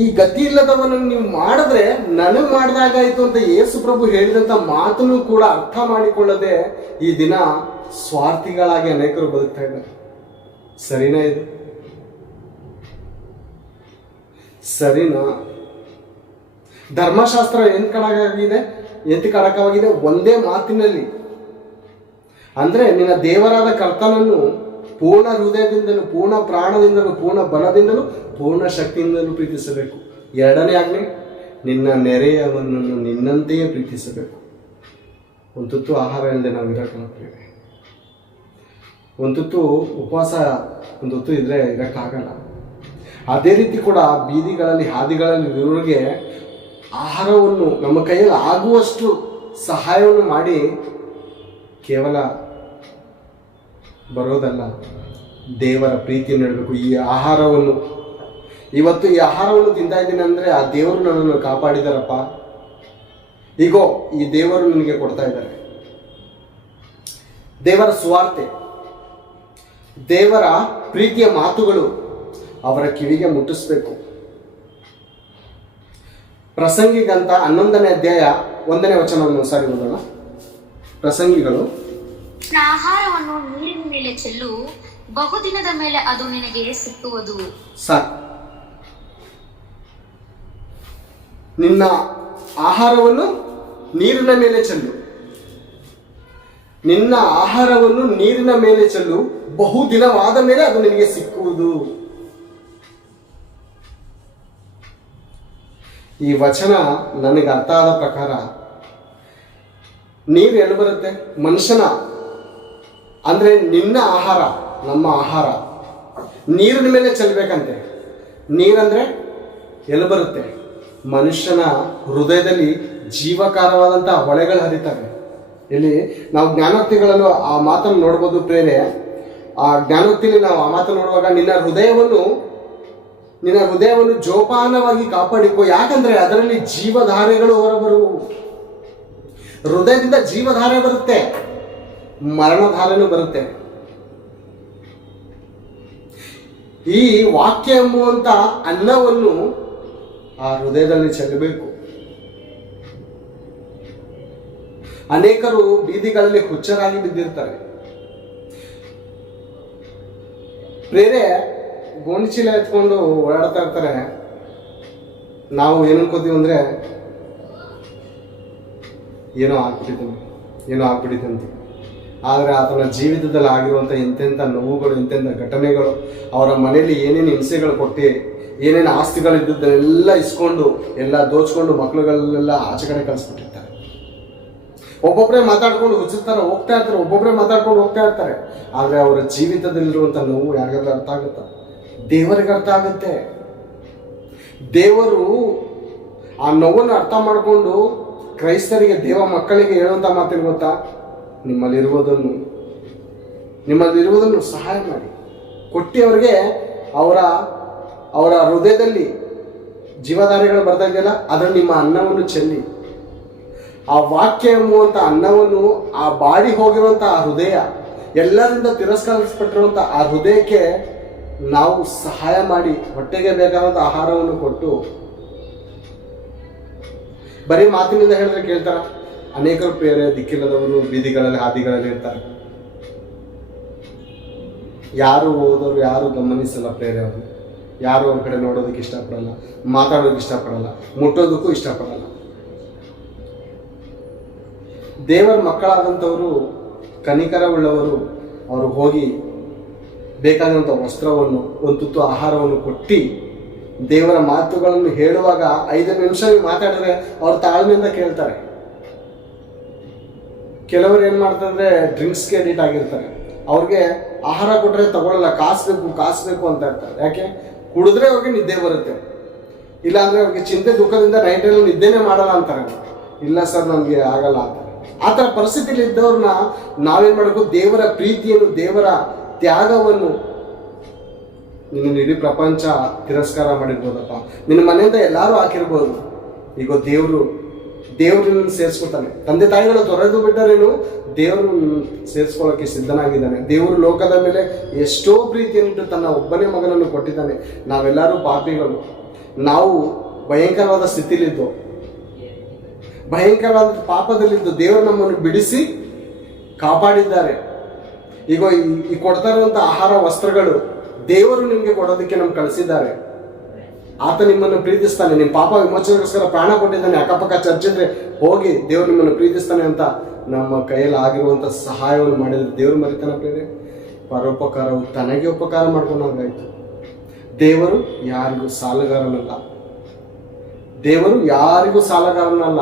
ಈ ಗತಿ ಇಲ್ಲದವನನ್ನು ನೀವು ಮಾಡಿದ್ರೆ ನನಗೆ ಮಾಡಿದಾಗಾಯ್ತು ಅಂತ ಯೇಸು ಪ್ರಭು ಹೇಳಿದಂಥ ಮಾತನ್ನು ಕೂಡ ಅರ್ಥ ಮಾಡಿಕೊಳ್ಳದೆ ಈ ದಿನ ಸ್ವಾರ್ಥಿಗಳಾಗಿ ಅನೇಕರು ಬದುಕ್ತಾ ಇದ್ದಾರೆ. ಸರಿನಾ ಇದು? ಸರಿನಾ? ಧರ್ಮಶಾಸ್ತ್ರ ಎಂತ ಕಡಕವಾಗಿದೆ? ಒಂದೇ ಮಾತಿನಲ್ಲಿ, ಅಂದ್ರೆ ನಿನ್ನ ದೇವರಾದ ಕರ್ತನನ್ನು ಪೂರ್ಣ ಹೃದಯದಿಂದಲೂ, ಪೂರ್ಣ ಪ್ರಾಣದಿಂದಲೂ, ಪೂರ್ಣ ಬಲದಿಂದಲೂ, ಪೂರ್ಣ ಶಕ್ತಿಯಿಂದಲೂ ಪ್ರೀತಿಸಬೇಕು. ಎರಡನೇ ಆಜ್ಞೆ, ನಿನ್ನ ನೆರೆಯವನನ್ನು ನಿನ್ನಂತೆಯೇ ಪ್ರೀತಿಸಬೇಕು. ಒಂದು ತುತ್ತು ಆಹಾರ ಇಲ್ಲದೆ ನಾವು ಇರೋಕ್ಕಾಗ್ತೇವೆ. ಒಂದು ತುತ್ತು ಉಪವಾಸ, ಒಂದು ತುತ್ತು ಇದ್ರೆ ಇರೋಕ್ಕಾಗಲ್ಲ. ಅದೇ ರೀತಿ ಕೂಡ ಬೀದಿಗಳಲ್ಲಿ, ಹಾದಿಗಳಲ್ಲಿ ಇರೋರಿಗೆ ಆಹಾರವನ್ನು ನಮ್ಮ ಕೈಯಲ್ಲಿ ಆಗುವಷ್ಟು ಸಹಾಯವನ್ನು ಮಾಡಿ ಕೇವಲ ಬರೋದಲ್ಲ, ದೇವರ ಪ್ರೀತಿಯನ್ನು ಹೇಳಬೇಕು. ಈ ಆಹಾರವನ್ನು ಇವತ್ತು ಈ ಆಹಾರವನ್ನು ತಿಂತಾ ಇದ್ದೀನಿ ಅಂದರೆ ಆ ದೇವರು ನನ್ನನ್ನು ಕಾಪಾಡಿದಾರಪ್ಪ, ಈಗೋ ಈ ದೇವರು ನನಗೆ ಕೊಡ್ತಾ ಇದ್ದಾರೆ. ದೇವರ ಸುವಾರ್ತೆ, ದೇವರ ಪ್ರೀತಿಯ ಮಾತುಗಳು ಅವರ ಕಿವಿಗೆ ಮುಟ್ಟಿಸ್ಬೇಕು. ಪ್ರಸಂಗಿಗಂತ 11ನೇ ಅಧ್ಯಾಯ 1ನೇ ವಚನವನ್ನು ಸಾರಿ ಓದೋಣ. ಪ್ರಸಂಗಿಗಳು, ಆಹಾರವನ್ನು ನೀರಿನ ಮೇಲೆ ಚೆಲ್ಲು, ಬಹುದಿನದ ಮೇಲೆ ಅದು ನಿನಗೆ ಸಿಕ್ಕುವುದು. ಸಾಕು. ನಿನ್ನ ಆಹಾರವನ್ನು ನೀರಿನ ಮೇಲೆ ಚೆಲ್ಲು, ನಿನ್ನ ಆಹಾರವನ್ನು ನೀರಿನ ಮೇಲೆ ಚೆಲ್ಲು, ಬಹುದಿನವಾದ ಮೇಲೆ ಅದು ನಿನಗೆ ಸಿಕ್ಕುವುದು. ಈ ವಚನ ನನಗೆ ಅರ್ಥ ಆದ ಪ್ರಕಾರ, ನೀರು ಎಲ್ಲಿ ಬರುತ್ತೆ? ಮನುಷ್ಯನ ಅಂದ್ರೆ ನಿನ್ನ ಆಹಾರ, ನಮ್ಮ ಆಹಾರ ನೀರಿನ ಮೇಲೆ ಚೆಲ್ಲಬೇಕಂತೆ. ನೀರಂದ್ರೆ ಎಲ್ಲಿ ಬರುತ್ತೆ? ಮನುಷ್ಯನ ಹೃದಯದಲ್ಲಿ ಜೀವಕಾರವಾದಂತಹ ಹೊಳೆಗಳು ಹರಿತವೆ. ಇಲ್ಲಿ ನಾವು ಜ್ಞಾನೋಕ್ತಿಗಳಲ್ಲೂ ಆ ಮಾತನ್ನು ನೋಡ್ಬೋದು ಪ್ರೇರೆ. ಆ ಜ್ಞಾನೋಕ್ತಿಯಲ್ಲಿ ನಾವು ಆ ಮಾತನ್ನು ನೋಡುವಾಗ ನಿನ್ನ ಹೃದಯವನ್ನು ಜೋಪಾನವಾಗಿ ಕಾಪಾಡಿಕೊ, ಯಾಕಂದ್ರೆ ಅದರಲ್ಲಿ ಜೀವಧಾರೆಗಳು ಹೊರಬರುವು. ಹೃದಯದಿಂದ ಜೀವಧಾರೆ ಬರುತ್ತೆ, ಮರಣಧಾರೆನೂ ಬರುತ್ತೆ. ಈ ವಾಕ್ಯ ಎಂಬುವಂತ ಅನ್ನವನ್ನು ಆ ಹೃದಯದಲ್ಲಿ ಚೆಲ್ಲಬೇಕು. ಅನೇಕರು ಬೀದಿಗಳಲ್ಲಿ ಹುಚ್ಚರಾಗಿ ಬಿದ್ದಿರ್ತಾರೆ. ಬೇರೆ ಗೋಣಿಚೀಲ ಎತ್ಕೊಂಡು ಓಡಾಡ್ತಾ ಇರ್ತಾರೆ. ನಾವು ಏನು ಅನ್ಕೋತೀವಿ ಅಂದ್ರೆ ಏನೋ ಆಗ್ಬಿಟ್ಟಿದೆ. ಆದರೆ ಆತನ ಜೀವಿತದಲ್ಲಿ ಆಗಿರುವಂಥ ಎಂತೆಂಥ ನೋವುಗಳು, ಎಂತೆಂಥ ಘಟನೆಗಳು, ಅವರ ಮನೆಯಲ್ಲಿ ಏನೇನು ಹಿಂಸೆಗಳು ಕೊಟ್ಟು, ಏನೇನು ಆಸ್ತಿಗಳು ಇದ್ದದ್ದನ್ನೆಲ್ಲ ಇಸ್ಕೊಂಡು, ಎಲ್ಲ ದೋಚ್ಕೊಂಡು ಮಕ್ಕಳುಗಳೆಲ್ಲ ಆಚೆ ಕಡೆ ಕಳಿಸ್ಬಿಟ್ಟಿರ್ತಾರೆ. ಒಬ್ಬೊಬ್ಬರೇ ಮಾತಾಡ್ಕೊಂಡು ಹುಚ್ಚುತ್ತಾರೆ ಹೋಗ್ತಾ ಇರ್ತಾರೆ, ಒಬ್ಬೊಬ್ಬರೇ ಮಾತಾಡ್ಕೊಂಡು ಹೋಗ್ತಾ ಇರ್ತಾರೆ. ಆದರೆ ಅವರ ಜೀವಿತದಲ್ಲಿರುವಂಥ ನೋವು ಯಾರಿಗಾದ್ರೂ ಅರ್ಥ ಆಗುತ್ತಾ? ದೇವರಿಗೆ ಅರ್ಥ ಆಗುತ್ತೆ. ದೇವರು ಆ ನೋವನ್ನು ಅರ್ಥ ಮಾಡಿಕೊಂಡು ಕ್ರೈಸ್ತರಿಗೆ, ದೇವ ಮಕ್ಕಳಿಗೆ ಹೇಳುವಂಥ ಮಾತೇನು ಗೊತ್ತಾ? ನಿಮ್ಮಲ್ಲಿರುವುದನ್ನು ಸಹಾಯ ಮಾಡಿ ಕೊಟ್ಟು ಅವರಿಗೆ ಅವರ ಹೃದಯದಲ್ಲಿ ಜೀವಧಾರೆಗಳು ಬರ್ತಾ ಇದೆಯಲ್ಲ, ಅದನ್ನು ನಿಮ್ಮ ಅನ್ನವನ್ನು ಚೆಲ್ಲಿ, ಆ ವಾಕ್ಯ ಎಂಬುವಂಥ ಅನ್ನವನ್ನು ಆ ಬಾಡಿ ಹೋಗಿರುವಂಥ ಆ ಹೃದಯ, ಎಲ್ಲರಿಂದ ತಿರಸ್ಕರಿಸಲ್ಪಟ್ಟಿರುವಂಥ ಆ ಹೃದಯಕ್ಕೆ ನಾವು ಸಹಾಯ ಮಾಡಿ ಹೊಟ್ಟೆಗೆ ಬೇಕಾದಂಥ ಆಹಾರವನ್ನು ಕೊಟ್ಟು, ಬರೀ ಮಾತಿನಿಂದ ಹೇಳಿದ್ರೆ ಕೇಳ್ತಾರ? ಅನೇಕರು ಬೇರೆ ದಿಕ್ಕಿಲ್ಲದವರು ಬೀದಿಗಳಲ್ಲಿ, ಹಾದಿಗಳಲ್ಲಿ ಇರ್ತಾರೆ. ಯಾರು ಓದೋರು ಯಾರು ಗಮನಿಸಲ್ಲ ಪ್ರೇರೆ. ಅವರು ಯಾರು ಅವ್ರ ಕಡೆ ನೋಡೋದಕ್ಕೆ ಇಷ್ಟಪಡಲ್ಲ, ಮಾತಾಡೋದಕ್ಕೆ ಇಷ್ಟಪಡಲ್ಲ, ಮುಟ್ಟೋದಕ್ಕೂ ಇಷ್ಟಪಡಲ್ಲ. ದೇವರ ಮಕ್ಕಳಾದಂಥವರು, ಕನಿಕರವುಳ್ಳವರು, ಅವರು ಹೋಗಿ ಬೇಕಾದಂಥ ವಸ್ತ್ರವನ್ನು, ಒಂದು ತುತ್ತು ಆಹಾರವನ್ನು ಕೊಟ್ಟು ದೇವರ ಮಾತುಗಳನ್ನು ಹೇಳುವಾಗ 5 ನಿಮಿಷ ಮಾತಾಡಿದ್ರೆ ಅವ್ರು ತಾಳ್ಮೆಯಿಂದ ಕೇಳ್ತಾರೆ. ಕೆಲವರು ಏನು ಮಾಡ್ತಾರೆ, ಡ್ರಿಂಕ್ಸ್ಗೆ ಅಡಿಕ್ಟ್ ಆಗಿರ್ತಾರೆ. ಅವ್ರಿಗೆ ಆಹಾರ ಕೊಟ್ಟರೆ ತಗೊಳ್ಳಲ್ಲ, ಕಾಸು ಬೇಕು ಅಂತ ಇರ್ತಾರೆ. ಯಾಕೆ? ಕುಡಿದ್ರೆ ಅವ್ರಿಗೆ ನಿದ್ದೆ ಬರುತ್ತೆ, ಇಲ್ಲಾಂದ್ರೆ ಅವ್ರಿಗೆ ಚಿಂತೆ ದುಃಖದಿಂದ ನೈಟಲ್ಲಿ ನಿದ್ದೆನೇ ಮಾಡಲ್ಲ ಅಂತಾರೆ. ಇಲ್ಲ ಸರ್, ನಮಗೆ ಆಗಲ್ಲ ಅಂತಾರೆ. ಆ ಥರ ಪರಿಸ್ಥಿತಿಯಲ್ಲಿ ಇದ್ದವ್ರನ್ನ ನಾವೇನು ಮಾಡಬೇಕು, ದೇವರ ಪ್ರೀತಿಯನ್ನು, ದೇವರ ತ್ಯಾಗವನ್ನು. ನಿನ್ನ ಇಡೀ ಪ್ರಪಂಚ ತಿರಸ್ಕಾರ ಮಾಡಿರ್ಬೋದಪ್ಪ, ನಿನ್ನ ಮನೆಯಿಂದ ಎಲ್ಲರೂ ಹಾಕಿರ್ಬೋದು, ಈಗ ದೇವರು ನಿನ್ನ ಸೇರಿಸ್ಕೊತಾನೆ. ತಂದೆ ತಾಯಿಗಳು ತೊರೆದು ಬಿಟ್ಟರೇನು, ದೇವರು ಸೇರಿಸ್ಕೊಳ್ಳೋಕೆ ಸಿದ್ಧನಾಗಿದ್ದಾನೆ. ದೇವರು ಲೋಕದ ಮೇಲೆ ಎಷ್ಟೋ ಪ್ರೀತಿಯನ್ನಿಟ್ಟು ತನ್ನ ಒಬ್ಬನೇ ಮಗನನ್ನು ಕೊಟ್ಟಿದ್ದಾನೆ. ನಾವೆಲ್ಲರೂ ಪಾಪಿಗಳು, ನಾವು ಭಯಂಕರವಾದ ಸ್ಥಿತಿಲಿದ್ದು, ಭಯಂಕರವಾದ ಪಾಪದಲ್ಲಿದ್ದು ದೇವರು ನಮ್ಮನ್ನು ಬಿಡಿಸಿ ಕಾಪಾಡಿದ್ದಾರೆ. ಈಗ ಈ ಕೊಡ್ತಾ ಇರುವಂಥ ಆಹಾರ ವಸ್ತ್ರಗಳು ದೇವರು ನಿಮಗೆ ಕೊಡೋದಕ್ಕೆ ನಮ್ಗೆ ಕಳಿಸಿದ್ದಾರೆ. ಆತ ನಿಮ್ಮನ್ನು ಪ್ರೀತಿಸ್ತಾನೆ, ನಿಮ್ಮ ಪಾಪ ವಿಮೋಚನೆಗೋಸ್ಕರ ಪ್ರಾಣ ಕೊಟ್ಟಿದ್ದಾನೆ. ಅಕ್ಕಪಕ್ಕ ಚರ್ಚಿದ್ರೆ ಹೋಗಿ ದೇವರು ನಿಮ್ಮನ್ನು ಪ್ರೀತಿಸ್ತಾನೆ ಅಂತ ನಮ್ಮ ಕೈಯಲ್ಲಿ ಆಗಿರುವಂಥ ಸಹಾಯವನ್ನು ಮಾಡಿದರೆ ದೇವರು ಮರಿತಾನ ಪ್ರೇರೆ? ಪರೋಪಕಾರವು ತನಗೆ ಉಪಕಾರ ಮಾಡ್ಕೊಂಡಾಗಾಯ್ತು. ದೇವರು ಯಾರಿಗೂ ಸಾಲಗಾರನಲ್ಲ, ದೇವರು ಯಾರಿಗೂ ಸಾಲಗಾರನಲ್ಲ.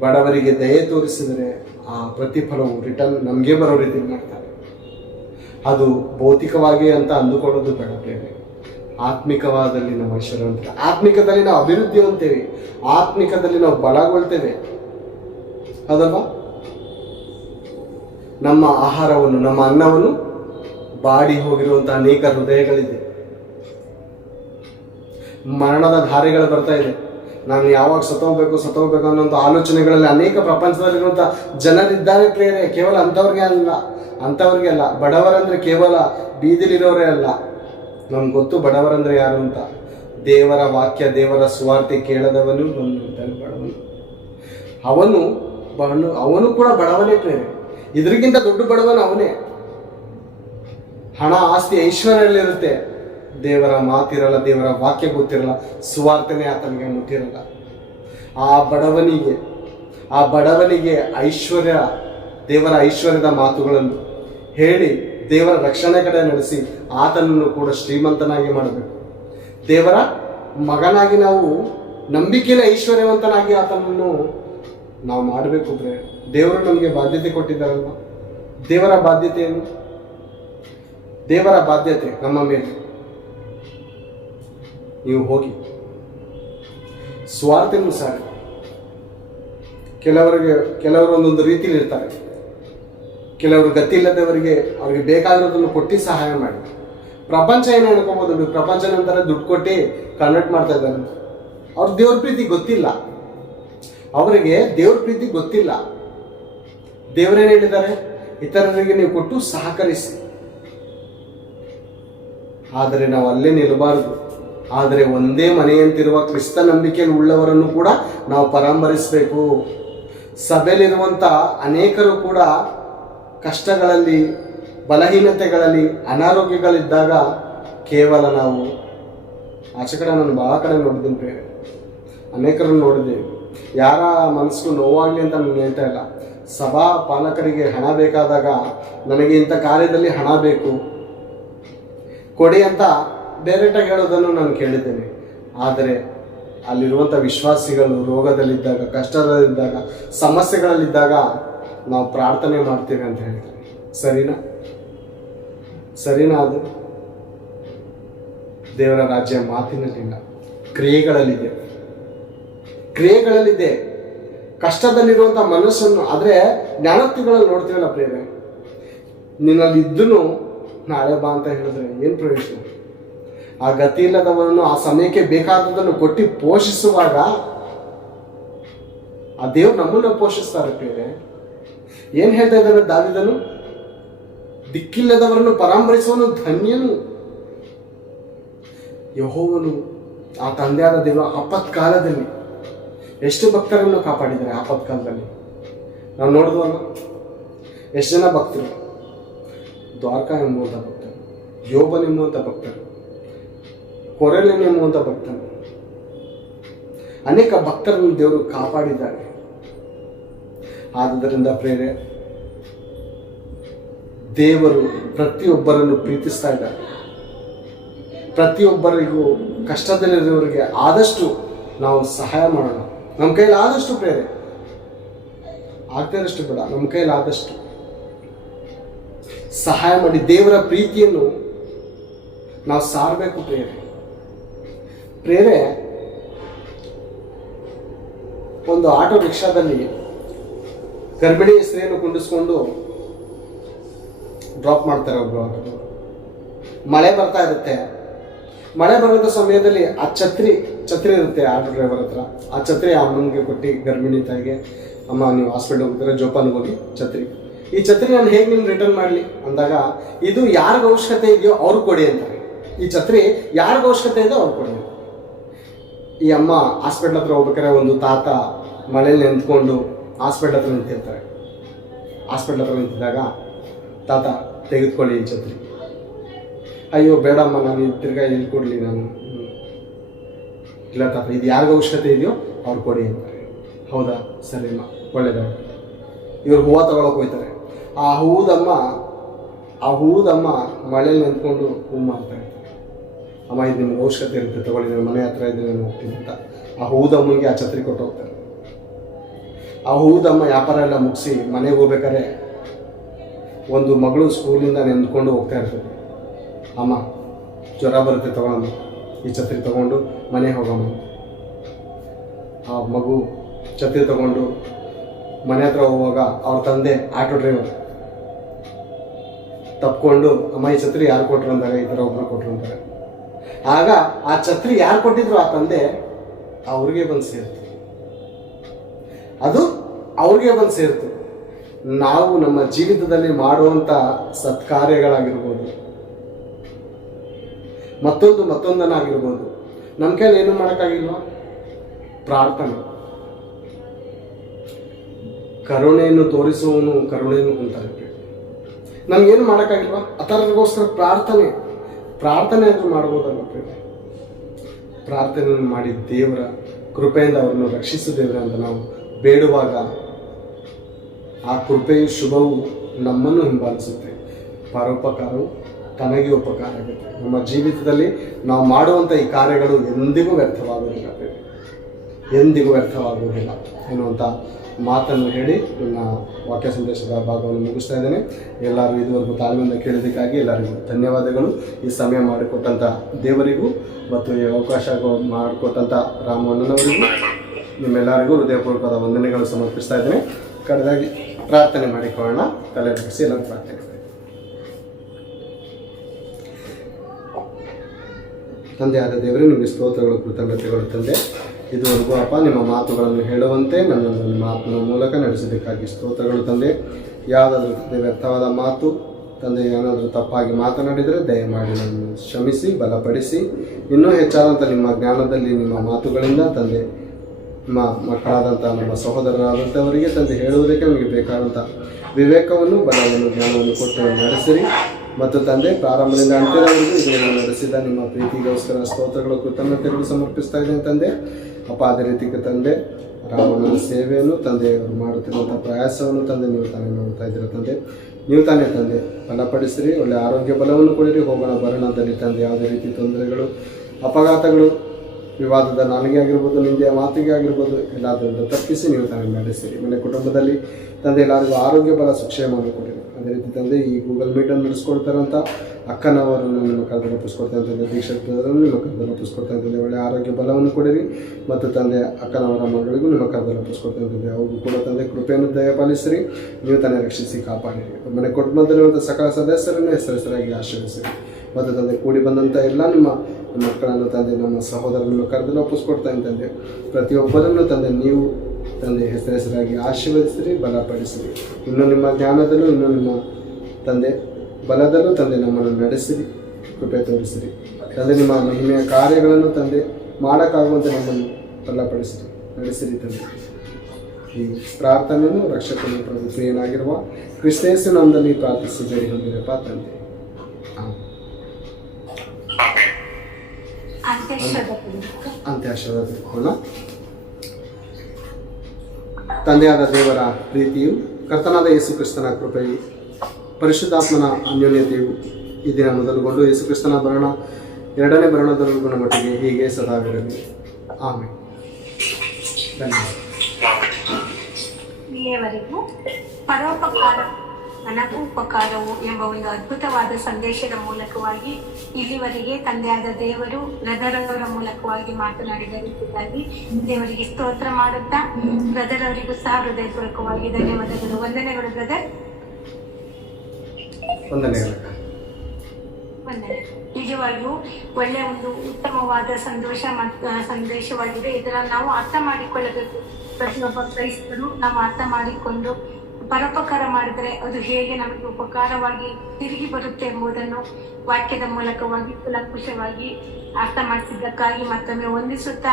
ಬಡವರಿಗೆ ದಯೆ ತೋರಿಸಿದರೆ ಆ ಪ್ರತಿಫಲವು ರಿಟರ್ನ್ ನಮಗೆ ಬರೋ ರೀತಿ ಮಾಡ್ತಾರೆ. ಅದು ಭೌತಿಕವಾಗಿ ಅಂತ ಅಂದುಕೊಳ್ಳೋದು ಬೇಡ ಪ್ರೇರೆ. ಆತ್ಮಿಕವಾದಲ್ಲಿ ನಾವು ಐಶ್ವರ್ಯವಂತ, ಆತ್ಮಿಕದಲ್ಲಿ ನಾವು ಅಭಿವೃದ್ಧಿ ಹೊಂದ್ತೇವೆ, ಆತ್ಮಿಕದಲ್ಲಿ ನಾವು ಬಲಗೊಳ್ತೇವೆ, ಹೌದಲ್ವಾ? ನಮ್ಮ ಆಹಾರವನ್ನು, ನಮ್ಮ ಅನ್ನವನ್ನು ಬಾಡಿ ಹೋಗಿರುವಂಥ ಅನೇಕ ಹೃದಯಗಳಿದೆ. ಮರಣದ ಧಾರೆಗಳು ಬರ್ತಾ ಇದೆ. ನಾನು ಯಾವಾಗ ಸತ್ತೋಗ್ಬೇಕು ಅನ್ನೋಂಥ ಆಲೋಚನೆಗಳಲ್ಲಿ ಅನೇಕ ಪ್ರಪಂಚದಲ್ಲಿರುವಂಥ ಜನರಿದ್ದಾರೆ ಪ್ರೇರೆ. ಕೇವಲ ಅಂಥವ್ರಿಗೆ ಅಲ್ಲ. ಬಡವರಂದ್ರೆ ಕೇವಲ ಬೀದಿಲಿರೋರೇ ಅಲ್ಲ. ನಮ್ಗೆ ಗೊತ್ತು ಬಡವರಂದ್ರೆ ಯಾರು ಅಂತ. ದೇವರ ವಾಕ್ಯ, ದೇವರ ಸುವಾರ್ತೆ ಕೇಳದವನು ಬಡವನು. ಅವನು ಕೂಡ ಬಡವನೇ ಪ್ರೇರೆ. ಇದರಿಗಿಂತ ದೊಡ್ಡ ಬಡವನು ಅವನೇ. ಹಣ, ಆಸ್ತಿ, ಐಶ್ವರ್ಯಲ್ಲಿರುತ್ತೆ, ದೇವರ ಮಾತಿರಲ್ಲ, ದೇವರ ವಾಕ್ಯ ಗೊತ್ತಿರಲ್ಲ, ಸುವಾರ್ತೆನೇ ಆತನಿಗೆ ಮುಟ್ಟಿರಲ್ಲ. ಆ ಬಡವನಿಗೆ ಐಶ್ವರ್ಯ, ದೇವರ ಐಶ್ವರ್ಯದ ಮಾತುಗಳನ್ನು ಹೇಳಿ ದೇವರ ರಕ್ಷಣೆ ಕಡೆ ನಡೆಸಿ ಆತನನ್ನು ಕೂಡ ಶ್ರೀಮಂತನಾಗಿ ಮಾಡಬೇಕು. ದೇವರ ಮಗನಾಗಿ ನಾವು ನಂಬಿಕೆಯ ಐಶ್ವರ್ಯವಂತನಾಗಿ ಆತನನ್ನು ನಾವು ಮಾಡಬೇಕು. ದೇವರು ನಮಗೆ ಬಾಧ್ಯತೆ ಕೊಟ್ಟಿದ್ದಾರಲ್ವ? ದೇವರ ಬಾಧ್ಯತೆ ಏನು? ದೇವರ ಬಾಧ್ಯತೆ ನಮ್ಮ ಮೇಲೆ. ನೀವು ಹೋಗಿ ಸ್ವಾರ್ಥನೂ ಸಾರಿ. ಕೆಲವರು ಒಂದೊಂದು ರೀತಿಯಲ್ಲಿ ಇರ್ತಾರೆ. ಕೆಲವರು ಗತಿ ಇಲ್ಲದವರಿಗೆ ಅವ್ರಿಗೆ ಬೇಕಾಗಿರೋದನ್ನು ಕೊಟ್ಟು ಸಹಾಯ ಮಾಡಿ. ಪ್ರಪಂಚ ಏನು ಅನ್ಕೋಬೋದು, ಪ್ರಪಂಚ ನಂತರ ದುಡ್ಡು ಕೊಟ್ಟು ಕನ್ವರ್ಟ್ ಮಾಡ್ತಾ ಇದ್ದಾರೆ. ಅವ್ರ ದೇವ್ರ ಪ್ರೀತಿ ಗೊತ್ತಿಲ್ಲ, ಅವರಿಗೆ ದೇವ್ರ ಪ್ರೀತಿ ಗೊತ್ತಿಲ್ಲ. ದೇವರೇನು ಹೇಳಿದ್ದಾರೆ? ಇತರರಿಗೆ ನೀವು ಕೊಟ್ಟು ಸಹಕರಿಸಿ. ಆದರೆ ನಾವು ಅಲ್ಲೇ ನಿಲ್ಲಬಾರದು. ಆದರೆ ಒಂದೇ ಮನೆಯಂತಿರುವ ಕ್ರಿಸ್ತ ನಂಬಿಕೆಯಲ್ಲಿ ಉಳ್ಳವರನ್ನು ಕೂಡ ನಾವು ಪರಾಮರಿಸಬೇಕು. ಸಭೆಯಲ್ಲಿರುವಂಥ ಅನೇಕರು ಕೂಡ ಕಷ್ಟಗಳಲ್ಲಿ, ಬಲಹೀನತೆಗಳಲ್ಲಿ, ಅನಾರೋಗ್ಯಗಳಿದ್ದಾಗ ಕೇವಲ ನಾವು ಆಚೆ ಕಡೆ, ನಾನು ಭಾಳ ಕಡೆ ನೋಡಿದ್ದೀನಿ ಪ್ರೇರೆ, ಅನೇಕರನ್ನು ನೋಡಿದ್ದೇವೆ. ಯಾರ ಮನಸ್ಸಿಗೂ ನೋವಾಗಲಿ ಅಂತ ನಾನು ಹೇಳ್ತಾ ಇಲ್ಲ. ಸಭಾ ಪಾಲಕರಿಗೆ ಹಣ ಬೇಕಾದಾಗ ನನಗೆ ಇಂಥ ಕಾರ್ಯದಲ್ಲಿ ಹಣ ಬೇಕು ಕೊಡಿ ಅಂತ ಡೈರೆಕ್ಟಾಗಿ ಹೇಳೋದನ್ನು ನಾನು ಕೇಳಿದ್ದೇನೆ. ಆದರೆ ಅಲ್ಲಿರುವಂಥ ವಿಶ್ವಾಸಿಗಳು ರೋಗದಲ್ಲಿದ್ದಾಗ, ಕಷ್ಟದಲ್ಲಿದ್ದಾಗ, ಸಮಸ್ಯೆಗಳಲ್ಲಿದ್ದಾಗ ನಾವು ಪ್ರಾರ್ಥನೆ ಮಾಡ್ತೀವಿ ಅಂತ ಹೇಳ್ತಾರೆ. ಸರಿನಾ? ಅದು ದೇವರ ರಾಜ್ಯ ಮಾತಿನಲ್ಲಿಲ್ಲ, ಕ್ರಿಯೆಗಳಲ್ಲಿದೆ. ಕಷ್ಟದಲ್ಲಿರುವಂಥ ಮನಸ್ಸನ್ನು, ಆದರೆ ಜ್ಞಾನೋಕ್ತಿಗಳಲ್ಲಿ ನೋಡ್ತೀವಲ್ಲ ಪ್ರೇರೆ, ನಿನ್ನಲ್ಲಿ ಇದ್ದೂ ನಾಳೆ ಬಾ ಅಂತ ಹೇಳಿದ್ರೆ ಏನು ಪ್ರಯೋಜನ? ಆ ಗತಿ ಇಲ್ಲದವರನ್ನು ಆ ಸಮಯಕ್ಕೆ ಬೇಕಾದದನ್ನು ಕೊಟ್ಟು ಪೋಷಿಸುವಾಗ ಆ ದೇವ್ರು ನಮ್ಮನ್ನು ಪೋಷಿಸ್ತಾರೆ ಪ್ರೇರೆ. ಏನು ಹೇಳ್ತಾ ಇದ್ದಾನೆ ದಾವೀದನು? ದಿಕ್ಕಿಲ್ಲದವರನ್ನು ಪರಾಮರಿಸುವನು ಧನ್ಯನು. ಯೆಹೋವನು, ಆ ತಂದೆಯಾದ ದೇವರು ಆಪತ್ಕಾಲದಲ್ಲಿ ಎಷ್ಟು ಭಕ್ತರನ್ನು ಕಾಪಾಡಿದ್ದಾರೆ. ಆಪತ್ಕಾಲದಲ್ಲಿ ನಾವು ನೋಡಿದ್ವಲ್ಲ, ಎಷ್ಟು ಜನ ಭಕ್ತರು. ದ್ವಾರಕಾ ಎಂಬುವಂಥ ಭಕ್ತರು, ಯೋಬನ್ ಎಂಬುವಂಥ ಭಕ್ತರು, ಕೊರೆಲನ್ ಎಂಬುವಂಥ ಭಕ್ತರು, ಅನೇಕ ಭಕ್ತರನ್ನು ದೇವರು ಕಾಪಾಡಿದ್ದಾರೆ. ಆದುದರಿಂದ ಪ್ರೇರೆ, ದೇವರು ಪ್ರತಿಯೊಬ್ಬರನ್ನು ಪ್ರೀತಿಸ್ತಾ ಇದ್ದಾರೆ. ಪ್ರತಿಯೊಬ್ಬರಿಗೂ ಕಷ್ಟದಲ್ಲಿರುವವರಿಗೆ ಆದಷ್ಟು ನಾವು ಸಹಾಯ ಮಾಡೋಣ. ನಮ್ಮ ಕೈಯಲ್ಲಿ ಆದಷ್ಟು ಪ್ರೇರೆ, ಆಗ್ತಾರಷ್ಟು ಬೇಡ, ನಮ್ಮ ಕೈಯಲ್ಲಿ ಆದಷ್ಟು ಸಹಾಯ ಮಾಡಿ ದೇವರ ಪ್ರೀತಿಯನ್ನು ನಾವು ಸಾರಬೇಕು ಪ್ರೇರೆ. ಒಂದು ಆಟೋ ರಿಕ್ಷಾದಲ್ಲಿ ಗರ್ಭಿಣಿ ಸ್ತ್ರೀಯನ್ನು ಕುಂಡಿಸ್ಕೊಂಡು ಡ್ರಾಪ್ ಮಾಡ್ತಾರೆ ಒಬ್ಬರು. ಮಳೆ ಬರ್ತಾ ಇರುತ್ತೆ. ಮಳೆ ಬರೋದ ಸಮಯದಲ್ಲಿ ಆ ಛತ್ರಿ ಇರುತ್ತೆ ಆಟೋ ಡ್ರೈವರ್ ಹತ್ರ. ಆ ಛತ್ರಿ ಅಮ್ಮನಿಗೆ ಕೊಟ್ಟು ಗರ್ಭಿಣಿ ತಾಯಿಗೆ, ಅಮ್ಮ ನೀವು ಹಾಸ್ಪಿಟ್ಲ್ ಹೋಗ್ತಾರೆ ಜೋಪಾನಿಗೆ ಹೋಗಿ ಈ ಛತ್ರಿ ನಾನು ಹೇಗೆ ನಿಮ್ಗೆ ರಿಟರ್ನ್ ಮಾಡಲಿ ಅಂದಾಗ, ಇದು ಯಾರಿಗ ಅವಶ್ಯಕತೆ ಇದೆಯೋ ಅವ್ರು ಕೊಡಿ ಅಂತಾರೆ. ಈ ಛತ್ರಿ ಯಾರಿಗ ಅವಶ್ಯಕತೆ ಇದೆಯೋ ಅವ್ರು ಕೊಡಿ. ಈ ಅಮ್ಮ ಹಾಸ್ಪಿಟ್ಲ್ ಹತ್ರ ಹೋಗ್ಬೇಕಾದ್ರೆ ಒಂದು ತಾತ ಮಳೆಯಲ್ಲಿ ನಿಂತ್ಕೊಂಡು ಹಾಸ್ಪಿಟ್ಲ್ ಹತ್ರ ನಿಂತಿರ್ತಾರೆ. ಹಾಸ್ಪಿಟ್ಲ್ ಹತ್ರ ನಿಂತಿದ್ದಾಗ ತಾತ ತೆಗೆದುಕೊಳ್ಳಿ ಈ ಛತ್ರಿ. ಅಯ್ಯೋ ಬೇಡಮ್ಮ, ನಾನು ತಿರ್ಗಾ ಎಲ್ಲಿ ಕೊಡಲಿ ನಾನು. ಇಲ್ಲ ತಾತ, ಇದು ಯಾರಿಗ ಅವಶ್ಯಕತೆ ಇದೆಯೋ ಅವ್ರು ಕೊಡಿ ಅಂತಾರೆ. ಹೌದಾ, ಸರಿಮ್ಮ, ಒಳ್ಳೇದಾಗ ಇವ್ರು ಹೂವು ತಗೊಳಕ್ಕೆ ಹೋಗ್ತಾರೆ. ಆ ಹೂದಮ್ಮ ಮಳೆಯಲ್ಲಿ ನಿಂತ್ಕೊಂಡು ಹೂ ಮಾಡ್ತಾ ಇರ್ತಾರೆ. ಅಮ್ಮ, ಇದು ನಿಮ್ಗೆ ಅವಶ್ಯಕತೆ ಇರುತ್ತೆ, ತಗೊಳ್ಳಿ, ನನ್ನ ಮನೆ ಹತ್ರ ಇದ್ರೆ ನಾನು ಹೋಗ್ತೀನಿ ಅಂತ ಆ ಹೂದಮ್ಮನಿಗೆ ಆ ಛತ್ರಿ ಕೊಟ್ಟು ಹೋಗ್ತಾರೆ. ಆ ಹೂದಮ್ಮ ವ್ಯಾಪಾರ ಎಲ್ಲ ಮುಗಿಸಿ ಮನೆಗೆ ಹೋಗ್ಬೇಕಾದ್ರೆ ಒಂದು ಮಗಳು ಸ್ಕೂಲಿಂದ ನೆಂದ್ಕೊಂಡು ಹೋಗ್ತಾ ಇರ್ತದೆ. ಅಮ್ಮ, ಜ್ವರ ಬರುತ್ತೆ, ತಗೊಳಮ್ಮ, ಈ ಛತ್ರಿ ತಗೊಂಡು ಮನೆಗೆ ಹೋಗಮ್ಮ. ಆ ಮಗು ಛತ್ರಿ ತಗೊಂಡು ಮನೆ ಹತ್ರ ಹೋಗುವಾಗ ಅವ್ರ ತಂದೆ ಆಟೋ ಡ್ರೈವರ್ ತಪ್ಕೊಂಡು, ಅಮ್ಮ ಈ ಛತ್ರಿ ಯಾರು ಕೊಟ್ರು ಅಂದಾಗ ಈ ಥರ ಒಬ್ಬರು ಕೊಟ್ರು ಅಂತಾರೆ. ಆಗ ಆ ಛತ್ರಿ ಯಾರು ಕೊಟ್ಟಿದ್ರು ಆ ತಂದೆ ಅವ್ರಿಗೆ ಬಂದು ಸೇರ್ತು. ಅದು ಅವ್ರಿಗೆ ಬಂದು ಸೇರ್ತು. ನಾವು ನಮ್ಮ ಜೀವಿತದಲ್ಲಿ ಮಾಡುವಂಥ ಸತ್ಕಾರ್ಯಗಳಾಗಿರ್ಬೋದು, ಮತ್ತೊಂದನ್ನಾಗಿರ್ಬೋದು, ನಮ್ಮ ಕೈಯಲ್ಲಿ ಏನು ಮಾಡೋಕ್ಕಾಗಿಲ್ವಾ? ಪ್ರಾರ್ಥನೆ. ಕರುಣೆಯನ್ನು ತೋರಿಸುವವನು ಕರುಣೆಯನ್ನು ಹೊಂತಾರೆ. ನಮ್ಗೇನು ಮಾಡೋಕ್ಕಾಗಿಲ್ವಾ? ಅದಕ್ಕೋಸ್ಕರ ಪ್ರಾರ್ಥನೆ ಆದರೂ ಮಾಡ್ಬೋದಲ್ಲ. ಪ್ರಾರ್ಥನೆಯನ್ನು ಮಾಡಿ ದೇವರ ಕೃಪೆಯಿಂದ ಅವರನ್ನು ರಕ್ಷಿಸು ದೇವರ ಅಂತ ನಾವು ಬೇಡುವಾಗ ಆ ಕೃಪೆಯು ಶುಭವು ನಮ್ಮನ್ನು ಹಿಂಬಾಲಿಸುತ್ತೆ. ಪರೋಪಕಾರವು ತನಗೆ ಉಪಕಾರ ಆಗುತ್ತೆ. ನಮ್ಮ ಜೀವಿತದಲ್ಲಿ ನಾವು ಮಾಡುವಂಥ ಈ ಕಾರ್ಯಗಳು ಎಂದಿಗೂ ವ್ಯರ್ಥವಾಗುವುದಿಲ್ಲ ಎನ್ನುವಂಥ ಮಾತನ್ನು ಹೇಳಿ ನನ್ನ ವಾಕ್ಯ ಸಂದೇಶದ ಭಾಗವನ್ನು ಮುಗಿಸ್ತಾ ಇದ್ದೇನೆ. ಎಲ್ಲರೂ ಇದುವರೆಗೂ ತಾಳ್ಮೆಯಿಂದ ಕೇಳಿದ್ದಕ್ಕಾಗಿ ಎಲ್ಲರಿಗೂ ಧನ್ಯವಾದಗಳು. ಈ ಸಮಯ ಮಾಡಿಕೊಟ್ಟಂಥ ದೇವರಿಗೂ ಮತ್ತು ಈ ಅವಕಾಶ ಮಾಡಿಕೊಟ್ಟಂಥ ರಾಮಣ್ಣನವರಿಗೂ ನಿಮ್ಮೆಲ್ಲರಿಗೂ ಹೃದಯಪೂರ್ವಕವಾದ ವಂದನೆಗಳು ಸಮರ್ಪಿಸ್ತಾ ಇದ್ದೇನೆ. ಕಡೆದಾಗಿ ಪ್ರಾರ್ಥನೆ ಮಾಡಿಕೊಳ್ಳೋಣ. ತಲೆ ಬಗ್ಗಿಸಿ ಎಲ್ಲರೂ ಪ್ರಾರ್ಥನೆ ಮಾಡಿ. ತಂದೆಯಾದ ದೇವರೇ, ನಿಮಗೆ ಸ್ತೋತ್ರಗಳು, ಕೃತಜ್ಞತೆಗಳು ತಂದೆ. ಇದುವರೆಗೂ ಅಪ್ಪ ನಿಮ್ಮ ಮಾತುಗಳನ್ನು ಹೇಳುವಂತೆ ನನ್ನನ್ನು ನಿಮ್ಮ ಆತ್ಮನ ಮೂಲಕ ನಡೆಸಿದ್ದಕ್ಕಾಗಿ ಸ್ತೋತ್ರಗಳು ತಂದೆ. ಯಾವುದಾದ್ರೂ ವ್ಯರ್ಥವಾದ ಮಾತು ತಂದೆ, ಏನಾದರೂ ತಪ್ಪಾಗಿ ಮಾತನಾಡಿದರೆ ದಯಮಾಡಿ ನನ್ನನ್ನು ಕ್ಷಮಿಸಿ ಬಲಪಡಿಸಿ, ಇನ್ನೂ ಹೆಚ್ಚಾದಂಥ ನಿಮ್ಮ ಜ್ಞಾನದಲ್ಲಿ ನಿಮ್ಮ ಮಾತುಗಳಿಂದ ತಂದೆ ನಿಮ್ಮ ಮಕ್ಕಳಾದಂಥ ನಮ್ಮ ಸಹೋದರರಾದಂಥವರಿಗೆ ತಂದೆ ಹೇಳುವುದಕ್ಕೆ ನಮಗೆ ಬೇಕಾದಂಥ ವಿವೇಕವನ್ನು, ಬಲವನ್ನು, ಜ್ಞಾನವನ್ನು ಕೊಟ್ಟು ನಡೆಸಿರಿ. ಮತ್ತು ತಂದೆ, ಪ್ರಾರಂಭದಿಂದ ಅಂತ್ಯದವರೆಗೂ ಇದನ್ನು ನಡೆಸಿದ ನಿಮ್ಮ ಪ್ರೀತಿಗೋಸ್ಕರ ಸ್ತೋತ್ರಗಳು, ಕೃತಜ್ಞತೆಗಳು ಸಮರ್ಪಿಸ್ತಾ ಇದ್ದೇನೆ ತಂದೆ. ಅಪ್ಪ, ಅದೇ ರೀತಿ ತಂದೆ ರಾಮನ ಸೇವೆಯನ್ನು ತಂದೆ ಅವರು ಮಾಡುತ್ತಿರುವಂಥ ಪ್ರಯಾಸವನ್ನು ತಂದೆ ನೀವು ತಾನೇ ನೋಡ್ತಾ ಇದ್ದೀರ ತಂದೆ. ನೀವು ತಾನೇ ತಂದೆ ಬಲಪಡಿಸಿರಿ, ಒಳ್ಳೆಯ ಆರೋಗ್ಯ ಬಲವನ್ನು ಕೊಡಿರಿ. ಹೋಗೋಣ ಬರೋಣದಲ್ಲಿ ತಂದೆ ಯಾವುದೇ ರೀತಿ ತೊಂದರೆಗಳು, ಅಪಘಾತಗಳು, ವಿವಾದದ ನಾಲಿಗೆ ಆಗಿರ್ಬೋದು, ನಿಂದೆಯ ಮಾತಿಗೆ ಆಗಿರ್ಬೋದು, ಎಲ್ಲದರಿಂದ ತಪ್ಪಿಸಿ ನೀವು ತಾನೇ ನಡೆಸಿರಿ. ಮನೆ ಕುಟುಂಬದಲ್ಲಿ ತಂದೆ ಎಲ್ಲರಿಗೂ ಆರೋಗ್ಯ ಬಲ ಸುಕ್ಷೇಮವನ್ನು ಕೊಡಿರಿ. ಅದೇ ರೀತಿ ತಂದೆ ಈ ಗೂಗಲ್ ಮೀಟನ್ನು ನಡೆಸ್ಕೊಡ್ತಾರಂಥ ಅಕ್ಕನವರನ್ನು ನಿಮ್ಮ ಕರೆದು ಒಪ್ಪಿಸ್ಕೊಡ್ತಾ ತಂದೆ, ದೀಕ್ಷಕರನ್ನು ನಿಮ್ಮ ಕರೆದು ಒಪ್ಪಿಸ್ಕೊಡ್ತಾ ತಂದೆ, ಒಳ್ಳೆಯ ಆರೋಗ್ಯ ಬಲವನ್ನು ಕೊಡಿರಿ. ಮತ್ತು ತಂದೆ ಅಕ್ಕನವರ ಮಗಳಿಗೂ ನಿಮ್ಮ ಕರೆದು ಒಪ್ಪಿಸ್ಕೊಡ್ತಾ ತಂದೆ, ಅವ್ರಿಗೂ ಕೂಡ ತಂದೆ ಕೃಪೆಯನ್ನು ದಯಪಾಲಿಸಿರಿ. ನೀವು ತಾನೇ ರಕ್ಷಿಸಿ ಕಾಪಾಡಿರಿ. ಮನೆ ಕುಟುಂಬದಲ್ಲಿರುವಂಥ ಸಕಲ ಸದಸ್ಯರನ್ನು ಹೆಸರಾಗಿ ಆಶೀರ್ವದಿಸಿರಿ. ಮತ್ತು ತಂದೆ ಕೂಡಿ ಬಂದಂಥ ಎಲ್ಲ ನಿಮ್ಮ ಮಕ್ಕಳನ್ನು ತಂದೆ, ನಮ್ಮ ಸಹೋದರ ನಿಮ್ಮ ಕರೆದು ಒಪ್ಪಿಸ್ಕೊಡ್ತಾ ತಂದೆ, ಪ್ರತಿಯೊಬ್ಬರನ್ನು ತಂದೆ ನೀವು ತಂದೆ ಹೆಸರಾಗಿ ಆಶೀರ್ವದಿಸಿರಿ, ಬಲಪಡಿಸಿರಿ. ಇನ್ನೂ ನಿಮ್ಮ ಜ್ಞಾನದಲ್ಲೂ, ಇನ್ನೂ ನಿಮ್ಮ ತಂದೆ ಬಲದಲ್ಲೂ ತಂದೆ ನಮ್ಮನ್ನು ನಡೆಸಿರಿ, ಕೃಪೆ ತೋರಿಸಿರಿ ತಂದೆ. ನಿಮ್ಮ ಮಹಿಮೆಯ ಕಾರ್ಯಗಳನ್ನು ತಂದೆ ಮಾಡೋಕ್ಕಾಗುವಂತೆ ನಮ್ಮನ್ನು ಬಲಪಡಿಸಿರಿ, ನಡೆಸಿರಿ ತಂದೆ. ಈ ಪ್ರಾರ್ಥನೆಯನ್ನು ರಕ್ಷಕನು ಪ್ರಭು ಪ್ರಿಯನಾಗಿರುವ ಕ್ರಿಸ್ತೇಸು ನಾಮದಲ್ಲಿ ಪ್ರಾರ್ಥಿಸಿ ಬೇಡಿ ಹೊಂದಿರಪ್ಪ ತಂದೆ. ಅಂತ್ಯಾಶೀರ್ವಾದ ತಿಳ್ಕೊಳ್ಳೋಣ. ತಂದೆಯಾದ ದೇವರ ಪ್ರೀತಿಯು, ಕರ್ತನಾದ ಯೇಸು ಕ್ರಿಸ್ತನ ಕೃಪೆಯು, ಪರಿಶುದ್ಧಾತ್ಮನ ಅನ್ಯೋನ್ಯತೆಯು ಈ ದಿನ ಮೊದಲುಗೊಂಡು ಯೇಸು ಕ್ರಿಸ್ತನ ಬರೋಣ ಎರಡನೇ ಬರೋಣದವರೆಗೂ ನಮ್ಮ ಮಟ್ಟಿಗೆ ಹೀಗೆ ಸದಾವಿರಲಿ. ಆಮೇಲೆ ಧನ್ಯವಾದ. ಇಲ್ಲಿಯವರೆಗೂ ಪರೋಪಕಾರ ನನಗೂ ಉಪಕಾರವು ಎಂಬ ಒಂದು ಅದ್ಭುತವಾದ ಸಂದೇಶದ ಮೂಲಕವಾಗಿ ಇಲ್ಲಿವರೆಗೆ ತಂದೆಯಾದ ದೇವರು ಬ್ರದರ್ ಅವರ ಮೂಲಕವಾಗಿ ಮಾತನಾಡಿದ ರೀತಿಯಾಗಿ ದೇವರಿಗೆ ಸ್ತೋತ್ರ ಮಾಡುತ್ತಾ ಬ್ರದರ್ ಅವರಿಗೂ ಸಹ ಹೃದಯಪೂರ್ವಕವಾಗಿ ಧನ್ಯವಾದಗಳು. ವಂದನೆಗಳು ಬ್ರದರ್. ವಂದನೆಗಳಕ್ಕ. ವಂದನೆ. ನಿಜವಾಗಿಯೂ ಒಳ್ಳೆಯ ಒಂದು ಉತ್ತಮವಾದ ಸಂದೇಶವಾಗಿದೆ. ಇದರ ನಾವು ಅರ್ಥ ಮಾಡಿಕೊಳ್ಳಬೇಕು. ಪ್ರತಿಯೊಬ್ಬ ಕ್ರೈಸ್ತರು ನಾವು ಅರ್ಥ ಮಾಡಿಕೊಂಡು ಪರೋಪಕಾರ ಮಾಡಿದರೆ ಅದು ಹೇಗೆ ನಮಗೆ ಉಪಕಾರವಾಗಿ ತಿರುಗಿ ಬರುತ್ತೆ ಎಂಬುದನ್ನು ವಾಕ್ಯದ ಮೂಲಕವಾಗಿ ಕುಲಂಕುಷವಾಗಿ ಅರ್ಥ ಮಾಡಿಸಿದ್ದಕ್ಕಾಗಿ ಮತ್ತೊಮ್ಮೆ ವಂದಿಸುತ್ತಾ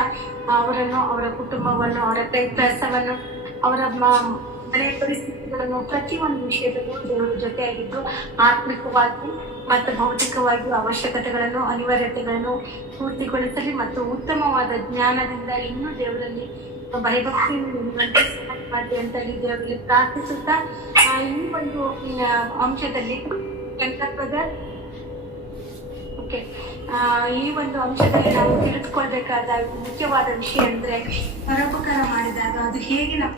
ಅವರನ್ನು, ಅವರ ಕುಟುಂಬವನ್ನು, ಅವರ ಕೈಪ್ರಸವನ್ನು, ಅವರ ಮನೆಯ ಪರಿಸ್ಥಿತಿಗಳನ್ನು, ಪ್ರತಿಯೊಂದು ವಿಷಯದಲ್ಲೂ ದೇವರ ಜೊತೆಯಾಗಿದ್ದು ಆತ್ಮಿಕವಾಗಿ ಮತ್ತು ಭೌತಿಕವಾಗಿ ಅವಶ್ಯಕತೆಗಳನ್ನು, ಅನಿವಾರ್ಯತೆಗಳನ್ನು ಪೂರ್ತಿಗೊಳಿಸಲಿ ಮತ್ತು ಉತ್ತಮವಾದ ಜ್ಞಾನದಿಂದ ಇನ್ನೂ ದೇವರಲ್ಲಿ ಭಯಭಕ್ತಿಯನ್ನು ಅಂತ ದೇವರಲ್ಲಿ ಪ್ರಾರ್ಥಿಸುತ್ತಾ ಈ ಒಂದು ಅಂಶದಲ್ಲಿ ಈ ಒಂದು ಅಂಶದಲ್ಲಿ ನಾವು ತಿಳಿದುಕೊಳ್ಬೇಕಾದ ಮುಖ್ಯವಾದ ವಿಷಯ ಅಂದ್ರೆ ಪರೋಪಕಾರ ಮಾಡಿದಾಗ ಅದು ಹೇಗೆ ನಾವು